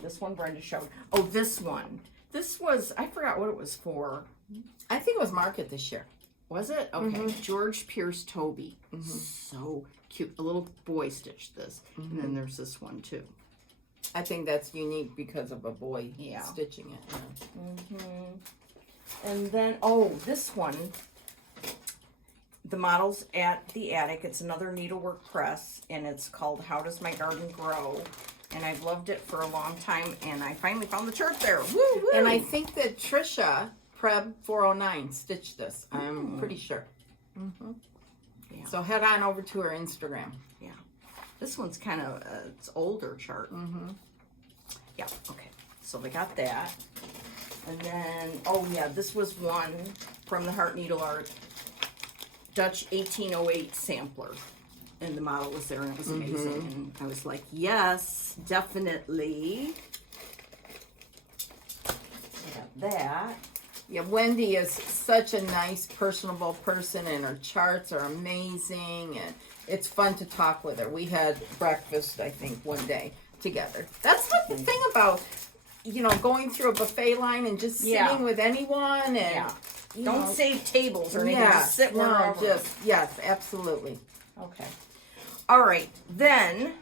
This one Brenda showed. Oh, this one. This was, I forgot what it was for. I think it was market this year. Was it? Okay. George Pierce Toby. So cute. A little boy stitched this. And then there's this one too. I think that's unique because of a boy Yeah. stitching it. And then, oh, this one. The model's at the attic. It's another needlework press. And it's called How Does My Garden Grow? And I've loved it for a long time. And I finally found the chart there. Woo, woo. And I think that Trisha Preb 409 stitched this. I'm pretty sure. Yeah. So head on over to her Instagram. Yeah. This one's kind of, it's older chart. Yeah, okay. So they got that. And then, oh yeah, this was one from the Heart Needle Art Dutch 1808 sampler. And the model was there and it was amazing. And I was like, yes, definitely. I got that. Yeah, Wendy is such a nice, personable person, and her charts are amazing, and it's fun to talk with her. We had breakfast, I think, one day together. That's what the thing about, going through a buffet line and just sitting with anyone, and Don't save tables or anything. Yeah, Just sit wherever. yes, absolutely. Okay. All right. Then,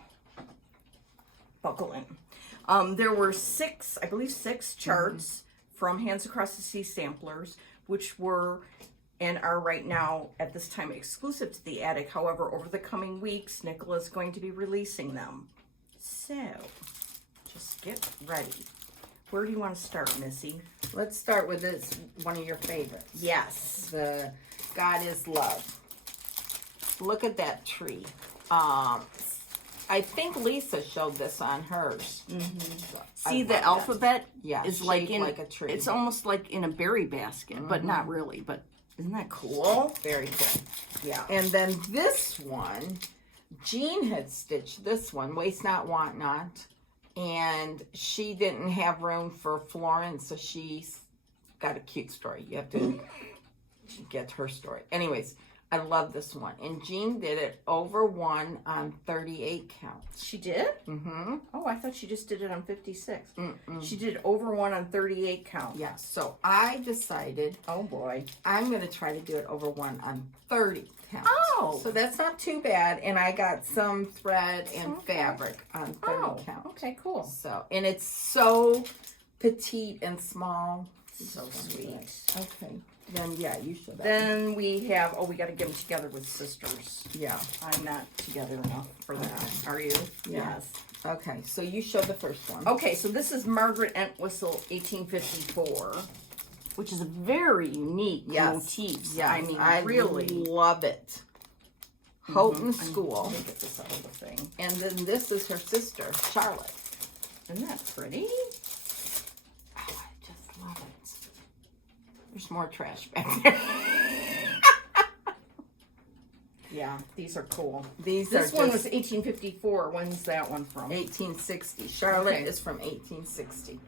buckle in. There were six charts from Hands Across the Sea samplers, which were and are right now at this time exclusive to the attic. However, over the coming weeks, Nicola's going to be releasing them. So, just get ready. Where do you want to start, Missy? Let's start with this, one of your favorites. Yes. The God is Love. Look at that tree. I think Lisa showed this on hers. So See, I the love that. alphabet Yeah, is like shaped in like a tree. It's almost like in a berry basket, but not really. But isn't that cool? Very cool. Yeah. And then this one, Jean had stitched this one, Waste Not, Want Not. and she didn't have room for Florence, so she's got a cute story. You have to get her story. Anyways, I love this one. And Jean did it over 1 on 38 counts. She did? Mm-hmm. Oh, I thought she just did it on 56. She did over 1 on 38 count. Yes. So I decided, oh boy, I'm going to try to do it over 1 on 30 count. Oh. So that's not too bad. And I got some thread and fabric on 30 count. Okay, cool. So, and it's so petite and small. So sweet. Okay. Then, yeah, you should. Then we have, we got to get them together with sisters. Yeah. I'm not together enough for that. Okay. Are you? Yeah. Yes. Okay, so you show the first one. Okay, so this is Margaret Entwistle, 1854, which is a very unique motif. Yeah, I mean, I really love it. Houghton School. Let me get this out of the thing. And then this is her sister, Charlotte. Isn't that pretty? Oh, I just love it. There's more trash back there. Yeah, these are cool. This one was 1854. When's that one from? 1860. Charlotte is from 1860.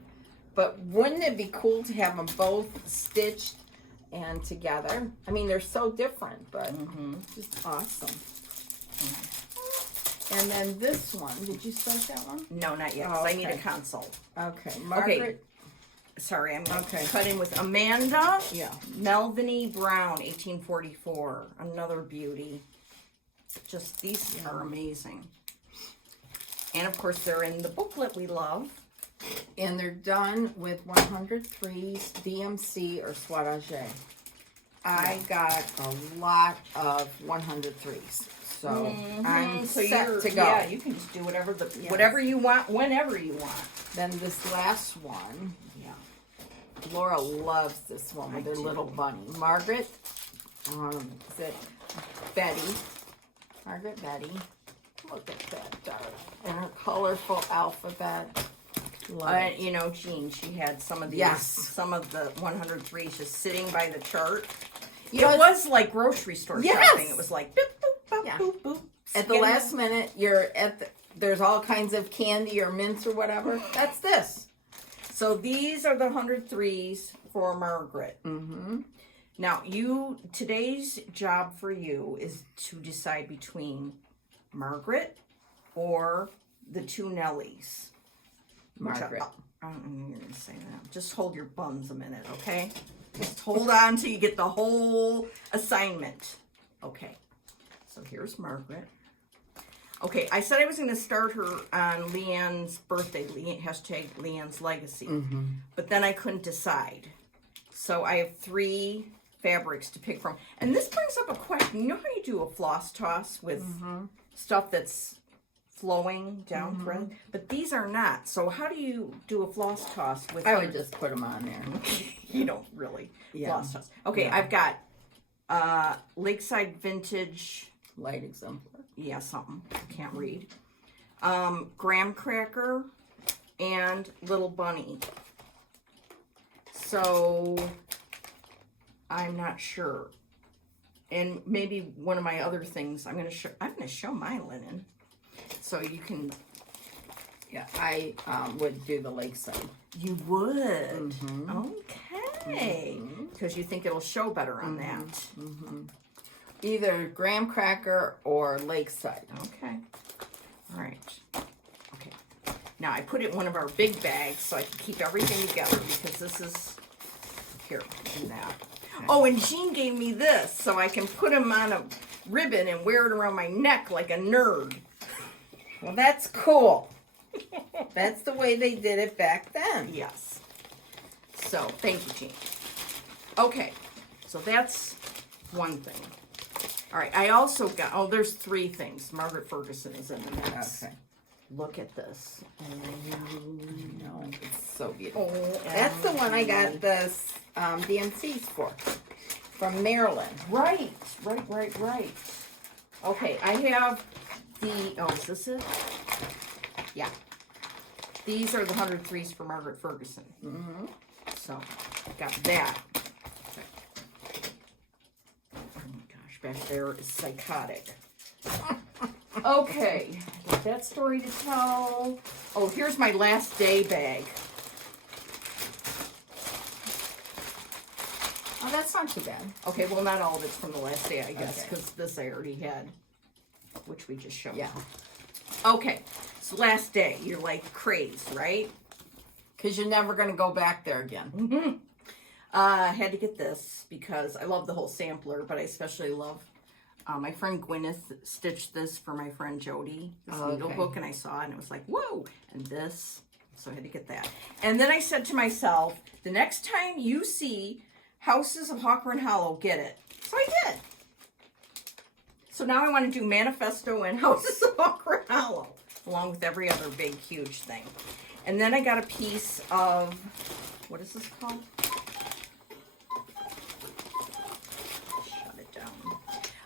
But wouldn't it be cool to have them both stitched and together? I mean, they're so different, but just awesome. And then this one, did you start that one? No, not yet, 'cause I need a consult. Okay, Margaret. Sorry, I'm going to cut in with Amanda. Yeah. Melviny Brown, 1844. Another beauty. Just, these are amazing. And of course, they're in the booklet we love. And they're done with 103s, DMC, or Swatagé. I got a lot of 103s. So I'm set to go. Yeah, you can just do whatever whatever you want, whenever you want. Then this last one, Laura loves this one with her little bunny. Margaret, is it Betty? Margaret Betty. Look at that, darling. And her colorful alphabet. You know, Jean, she had some of these, some of the 103s just sitting by the chart. It was like grocery store shopping. It was like boop, boop, boop, boop, boop. At the last minute, you're at there's all kinds of candy or mints or whatever. That's this. So these are the 103s for Margaret. Now, today's job for you is to decide between Margaret or the two Nellies. Margaret. I don't know you're going to say that. Just hold your buns a minute, okay? Just hold on till you get the whole assignment. Okay. So here's Margaret. Okay, I said I was going to start her on Leanne's birthday, hashtag Leanne's legacy. But then I couldn't decide. So I have 3 fabrics to pick from. And this brings up a question. You know how you do a floss toss with stuff that's flowing down thread? But these are not. So how do you do a floss toss with... I would just put them on there. You don't really floss toss. Okay, I've got Lakeside Vintage... Light exemplar. Yeah, something. I can't read. Graham cracker and Little Bunny. So I'm not sure. And maybe one of my other things I'm gonna show my linen. So you can I would do the Lakeside. You would? Okay. Because you think it'll show better on that. Either graham cracker or Lakeside. Okay. All right. Okay. Now I put it in one of our big bags so I can keep everything together because this is here. Do that. Okay. Oh, and Jean gave me this so I can put them on a ribbon and wear it around my neck like a nerd. Well, that's cool. That's the way they did it back then. Yes. So thank you, Jean. Okay. So that's one thing. All right, I also got, there's 3 things. Margaret Ferguson is in the mix. Okay. Look at this. I know, it's so beautiful. That's the one I got the DMCs for, from Maryland. Right. Okay, I have is this it? Yeah. These are the 103s for Margaret Ferguson. So, got that. Back there is psychotic. Okay, got that story to tell. Oh, here's my last day bag. Oh, that's not too bad. Okay, well, not all of it's from the last day, I guess, Okay. because this I already had, which we just showed. Yeah. Okay, so last day, you're like crazed, right? Because you're never going to go back there again. Mm-hmm. I had to get this because I love the whole sampler, but I especially love, my friend Gwyneth stitched this for my friend Jody, this needle book, and I saw it, and it was like, whoa, and this, so I had to get that. And then I said to myself, the next time you see Houses of Hawker & Hollow, get it. So I did. So now I want to do Manifesto and Houses of Hawker & Hollow, along with every other big, huge thing. And then I got a piece of, what is this called? Shut it down.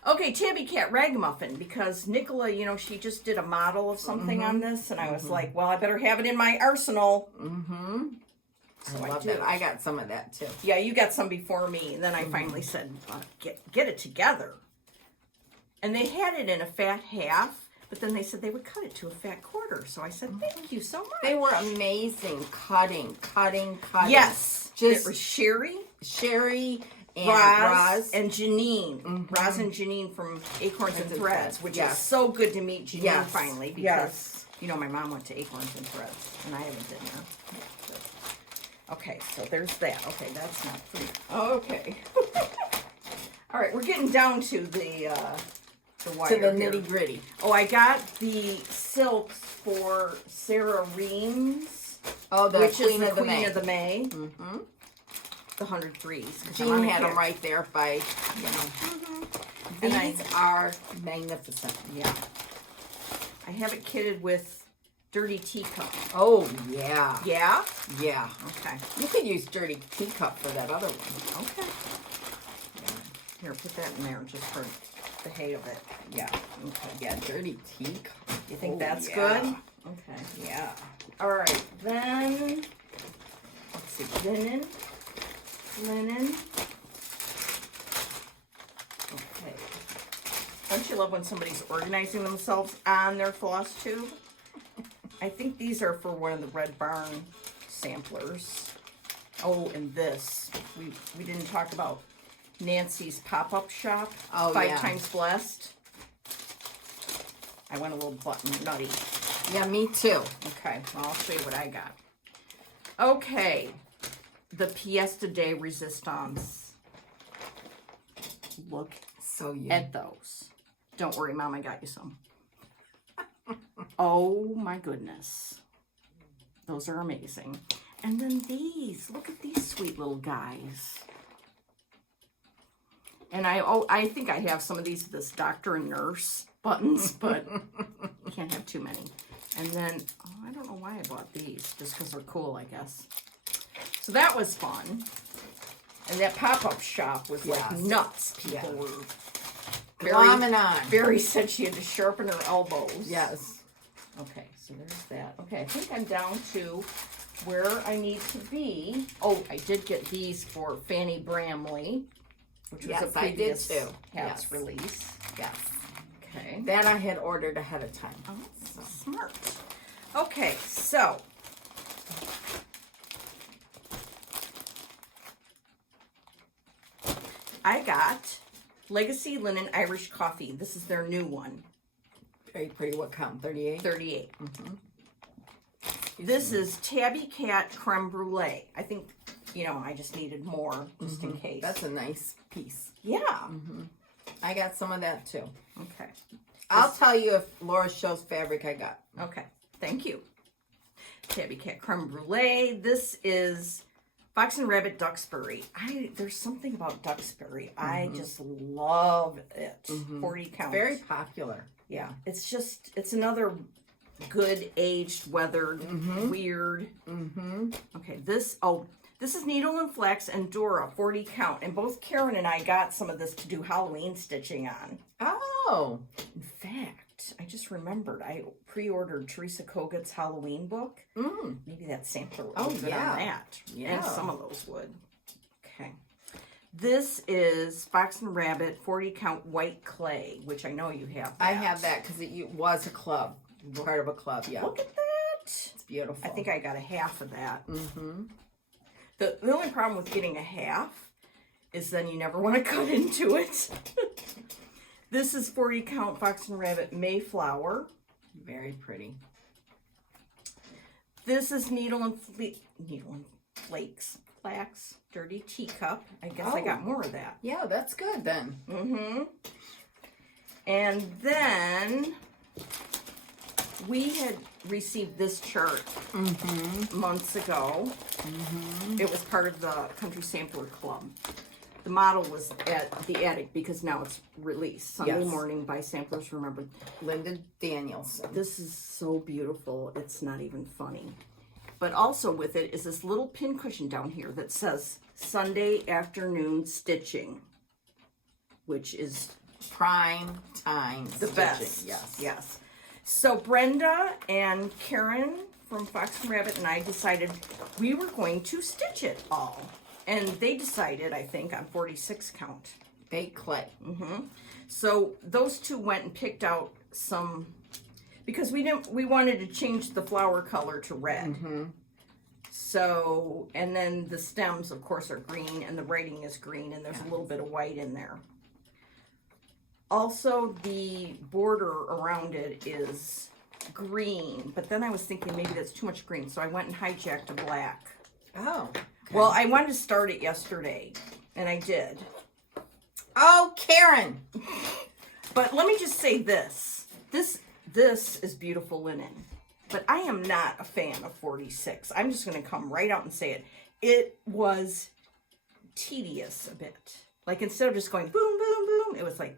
Okay, Tabby Cat Ragamuffin, because Nicola, you know, she just did a model of something on this, and I was like, well, I better have it in my arsenal. Mm-hmm. So I love that. I got some of that too. Yeah, you got some before me, and then I finally said, get it together. And they had it in a fat half, but then they said they would cut it to a fat quarter. So I said, thank you so much. They were amazing. Cutting. Yes. Just it was Sherry, and Roz, and Janine. Roz and Janine from Acorns and Threads, which is so good to meet Janine finally, because, you know, my mom went to Acorns and Threads, and I haven't been there. Okay, so there's that. Okay, that's not free. Okay. All right, we're getting down to the wire to the here. nitty gritty. Oh, I got the silks for Sarah Reams. Oh, the which Queen is of the the Queen May. of the May. Mm-hmm. The 103s. Jean had them right there by, you know. These are magnificent. Yeah. I have it kitted with Dirty Teacup. Oh, yeah. Yeah? Yeah. Okay. You could use Dirty Teacup for that other one. Okay. Here, put that in there just for the hay of it. Yeah. Okay. Yeah, Dirty Teacup. You think that's good? Okay. Yeah. All right. Then, let's see. Linen. Okay. Don't you love when somebody's organizing themselves on their floss tube? I think these are for one of the Red Barn samplers. Oh, and this. We didn't talk about Nancy's pop-up shop. Oh, 5 times blessed. I went a little button nutty. Yeah, me too. Okay, well, I'll show you what I got. Okay, the pièce de résistance. Look so at those. Don't worry, Mom, I got you some. Oh my goodness. Those are amazing. And then these. Look at these sweet little guys. And I think I have some of these, this doctor and nurse buttons, but you can't have too many. And then, oh, I don't know why I bought these, just because they're cool, I guess. So that was fun. And that pop-up shop was like nuts. People were Barry said she had to sharpen her elbows. Yes. Okay, so there's that. Okay, I think I'm down to where I need to be. Oh, I did get these for Fanny Bramley, which was a previous Hats release. Yes. Okay. That I had ordered ahead of time. Oh, so smart. Okay, so I got Legacy Linen Irish Coffee. This is their new one. Very pretty. What count? 38? 38. Mm-hmm. This is Tabby Cat Creme Brulee. I think, you know, I just needed more just in case. That's a nice piece. Yeah. Mm-hmm. I got some of that too. Okay. I'll tell you if Laura shows fabric I got. Okay. Thank you. Tabby Cat Creme Brulee. This is Fox and Rabbit Duxbury. There's something about Duxbury. I just love it. 40 counts. Very popular. Yeah. It's another good aged, weathered, weird. Okay. This is Needle and Flax and Dora 40 count. And both Karen and I got some of this to do Halloween stitching on. Oh. In fact, I just remembered I pre-ordered Teresa Koget's Halloween book. Maybe that sampler would be good on that. Yeah. And some of those would. Okay. This is Fox and Rabbit 40 count white clay, which I know you have. I have that because it was a club, part of a club. Yeah. Look at that. It's beautiful. I think I got a half of that. Mm-hmm. The only problem with getting a half is then you never want to cut into it. This is 40 count Fox and Rabbit Mayflower. Very pretty. This is Needle and Flakes. Flax, Dirty Teacup. I guess I got more of that. Yeah, that's good then. Mm-hmm. And then we had received this chart months ago. It was part of the Country Sampler Club. The model was at the attic because now it's released. Sunday morning by Samplers Remember. Linda Danielson. This is so beautiful. It's not even funny. But also with it is this little pin cushion down here that says Sunday afternoon stitching, which is prime time. The best. Yes. Yes. So Brenda and Karen from Fox and Rabbit and I decided we were going to stitch it all. And they decided, I think, on 46 count. Baked clay. So those two went and picked out some, because we wanted to change the flower color to red. So, and then the stems, of course, are green, and the writing is green, and there's a little bit of white in there. Also, the border around it is green, but then I was thinking maybe that's too much green, so I went and hijacked a black. Oh. Okay. Well, I wanted to start it yesterday, and I did. Oh, Karen! But let me just say this. This is beautiful linen, but I am not a fan of 46. I'm just going to come right out and say it. It was tedious a bit. Like, instead of just going boom, boom, boom, it was like,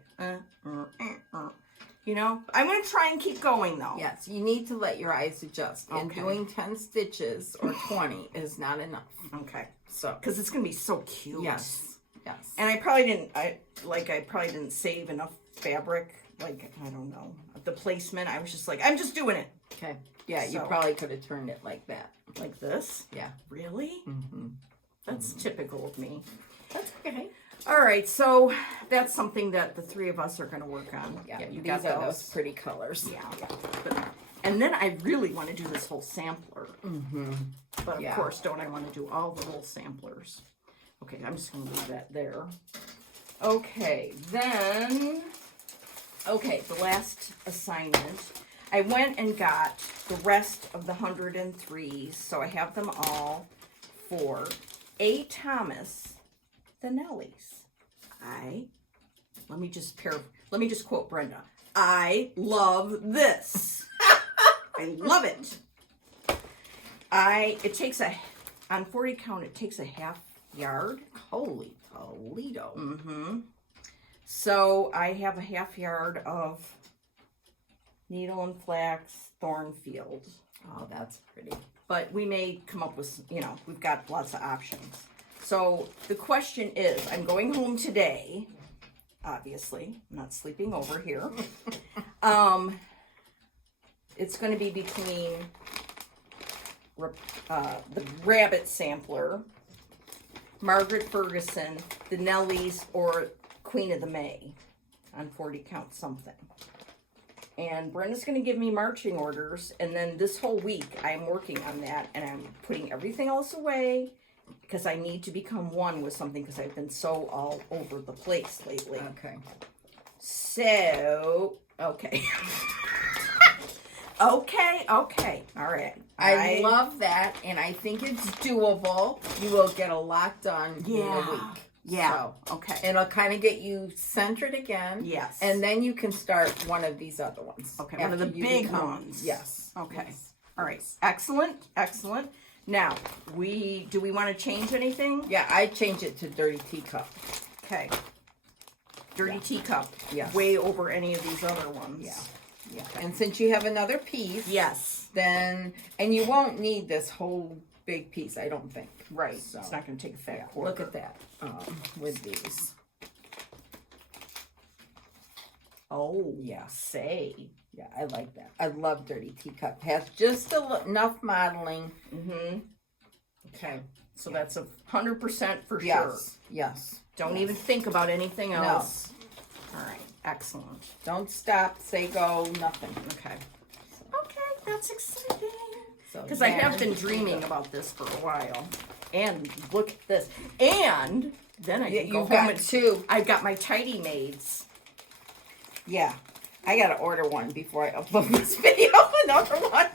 you know? I'm going to try and keep going, though. Yes, you need to let your eyes adjust. And doing 10 stitches or 20 is not enough. Okay. So, because it's going to be so cute. Yes. Yes. And I probably didn't save enough fabric. Like, I don't know. The placement, I was just like, I'm just doing it. Okay. Yeah, you So- probably could have turned it like that. Like this? Yeah. Really? That's typical of me. That's okay. All right, so that's something that the three of us are going to work on. Yeah, you these got are those pretty colors. Yeah. And then I really want to do this whole sampler. But of course, don't I want to do all the little samplers? Okay, I'm just going to leave that there. Okay, then, the last assignment. I went and got the rest of the 103s, so I have them all for A. Thomas, the Nellies. Let me just quote Brenda. I love this. I love it. It takes on 40 count, it takes a half yard. Holy Toledo. So I have a half yard of needle and flax Thornfield. Oh, that's pretty. But we may come up with, we've got lots of options. So the question is, I'm going home today, obviously. I'm not sleeping over here. It's going to be between the Rabbit Sampler, Margaret Ferguson, the Nellies, or Queen of the May on 40 count something. And Brenda's going to give me marching orders, and then this whole week I'm working on that, and I'm putting everything else away because I need to become one with something because I've been so all over the place lately. Okay. So, okay. Okay. All right. I love that, and I think it's doable. You will get a lot done in a week. Yeah. So, okay. It'll kind of get you centered again. Yes. And then you can start one of these other ones. Okay. One of the big ones. Yes. Okay. Yes. All right. Excellent. Now, do we want to change anything? Yeah, I change it to Dirty Teacup. Okay. Dirty Teacup. Yes. Way over any of these other ones. Yeah. And since you have another piece. Yes. Then, and you won't need this whole big piece, I don't think. Right. So, it's not going to take a fat quarter. look at that with these. Oh, Yeah. say. Yeah, I like that. I love Dirty Teacup. Has just enough modeling. Mm-hmm. Okay. So that's 100% for sure. Yes. Yes. Don't even think about anything else. All right. Excellent. Don't stop, say go, nothing. Okay. Okay, that's exciting. Because So I have been dreaming about this for a while. And look at this. And then I can go you've home got and two. I've got my tidy maids. Yeah. I gotta order one before I upload this video. Another one.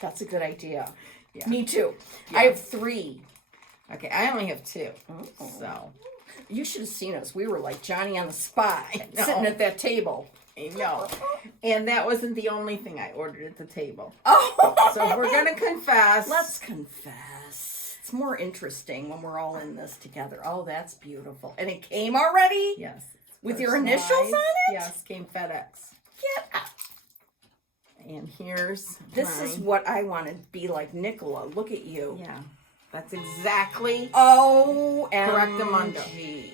That's a good idea. Yeah. Me too. Yeah. I have 3. Okay, I only have 2. Oh. So You should have seen us. We were like Johnny on the spy, No. sitting at that table. I know. And that wasn't the only thing I ordered at the table. Oh, So we're gonna confess. Let's confess. It's more interesting when we're all in this together. Oh, that's beautiful. And it came already? Yes. With your initials on Personalized. it? Yes, came FedEx. Get out. And here's This is mine. what I want to be like Nicola. Look at you. Yeah. That's exactly Oh, Correctamundo.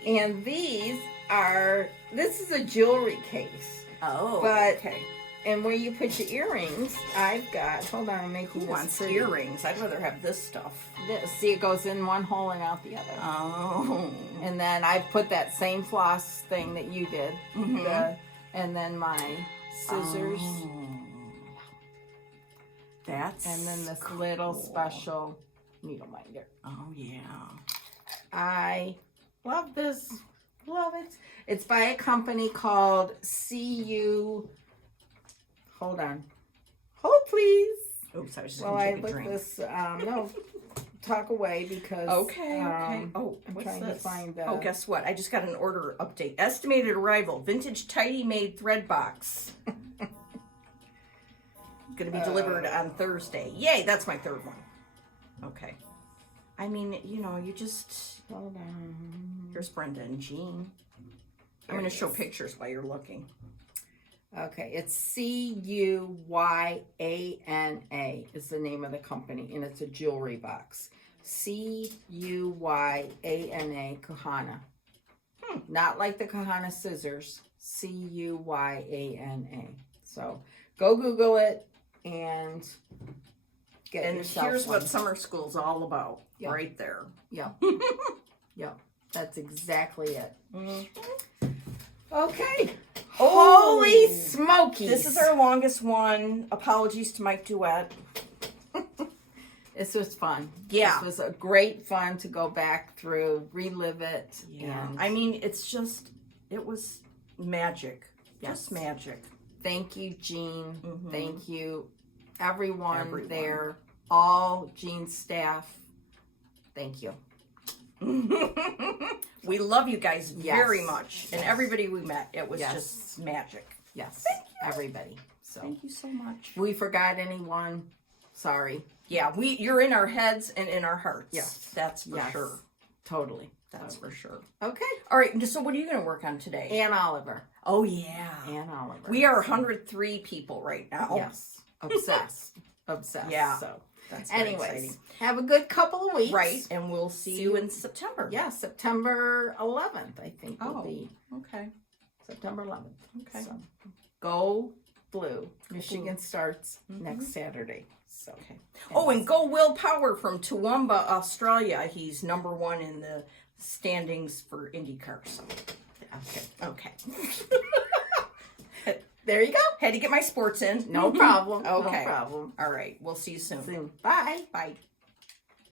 And these are, this is a jewelry case. Oh, But- okay. And where you put your earrings, I've got, hold on, I'm making Who this wants pretty. earrings? I'd rather have this stuff. This, see, it goes in one hole and out the other. Oh. And then I put that same floss thing that you did. Mhm. And then my scissors. Oh. That's And then this cool. little special needle minder. Oh, yeah. I love this. Love it. It's by a company called CU. Hold on. Hold, please. Oops, I was just While going I to take a look drink. this, no, talk away because. Okay, okay. Oh, I'm what's trying this? to find the. Oh, guess what? I just got an order update. Estimated arrival, vintage tidy made thread box. Going to be delivered on Thursday. Yay, that's my 3rd one. Okay. I mean, you know, you just... Hold on. Here's Brenda and Jean. I'm There going it to show is. pictures while you're looking. Okay, it's CUYANA is the name of the company, and it's a jewelry box. CUYANA Kahana. Not like the Kahana scissors. CUYANA. So go Google it and get And yourself here's one. what summer school's all about. Yeah. Right there. Yeah. Yeah. That's exactly it. Mhm. Okay. Oh, Holy smokies. This is our longest one. Apologies to Mike Duet. This was fun. Yeah. This was a great fun to go back through, relive it. Yeah. And I mean, it was magic. Yes. Just magic. thank you, Jean. Mhm. Thank you, everyone, Everyone. there, all Jean's staff. Thank you. We love you guys Yes. very much. And Yes. everybody we met, it was Yes. just magic. Yes, everybody. So, Thank you so much. we forgot anyone? Sorry. Yeah, you're in our heads and in our hearts. Yes. That's for Yes. sure. Totally. That's for sure. Okay. All right, so what are you going to work on today? Ann Oliver. Oh, yeah. Ann Oliver. We are 103 people right now. Yes. Obsessed. Obsessed. Yeah. So, That's very anyways, exciting. have a good couple of weeks. Right, and we'll see you in September. Yeah, September 11th, I think, will Oh. be Okay. September 11th. Okay. So, go blue. Michigan starts next Saturday. So, Okay. Oh, and go Will Power from Toowoomba, Australia. He's #1 in the standings for IndyCar. So, okay. okay. There you go. Had to get my sports in. No problem. Okay. No problem. All right. We'll see you soon. Soon. Bye. Bye.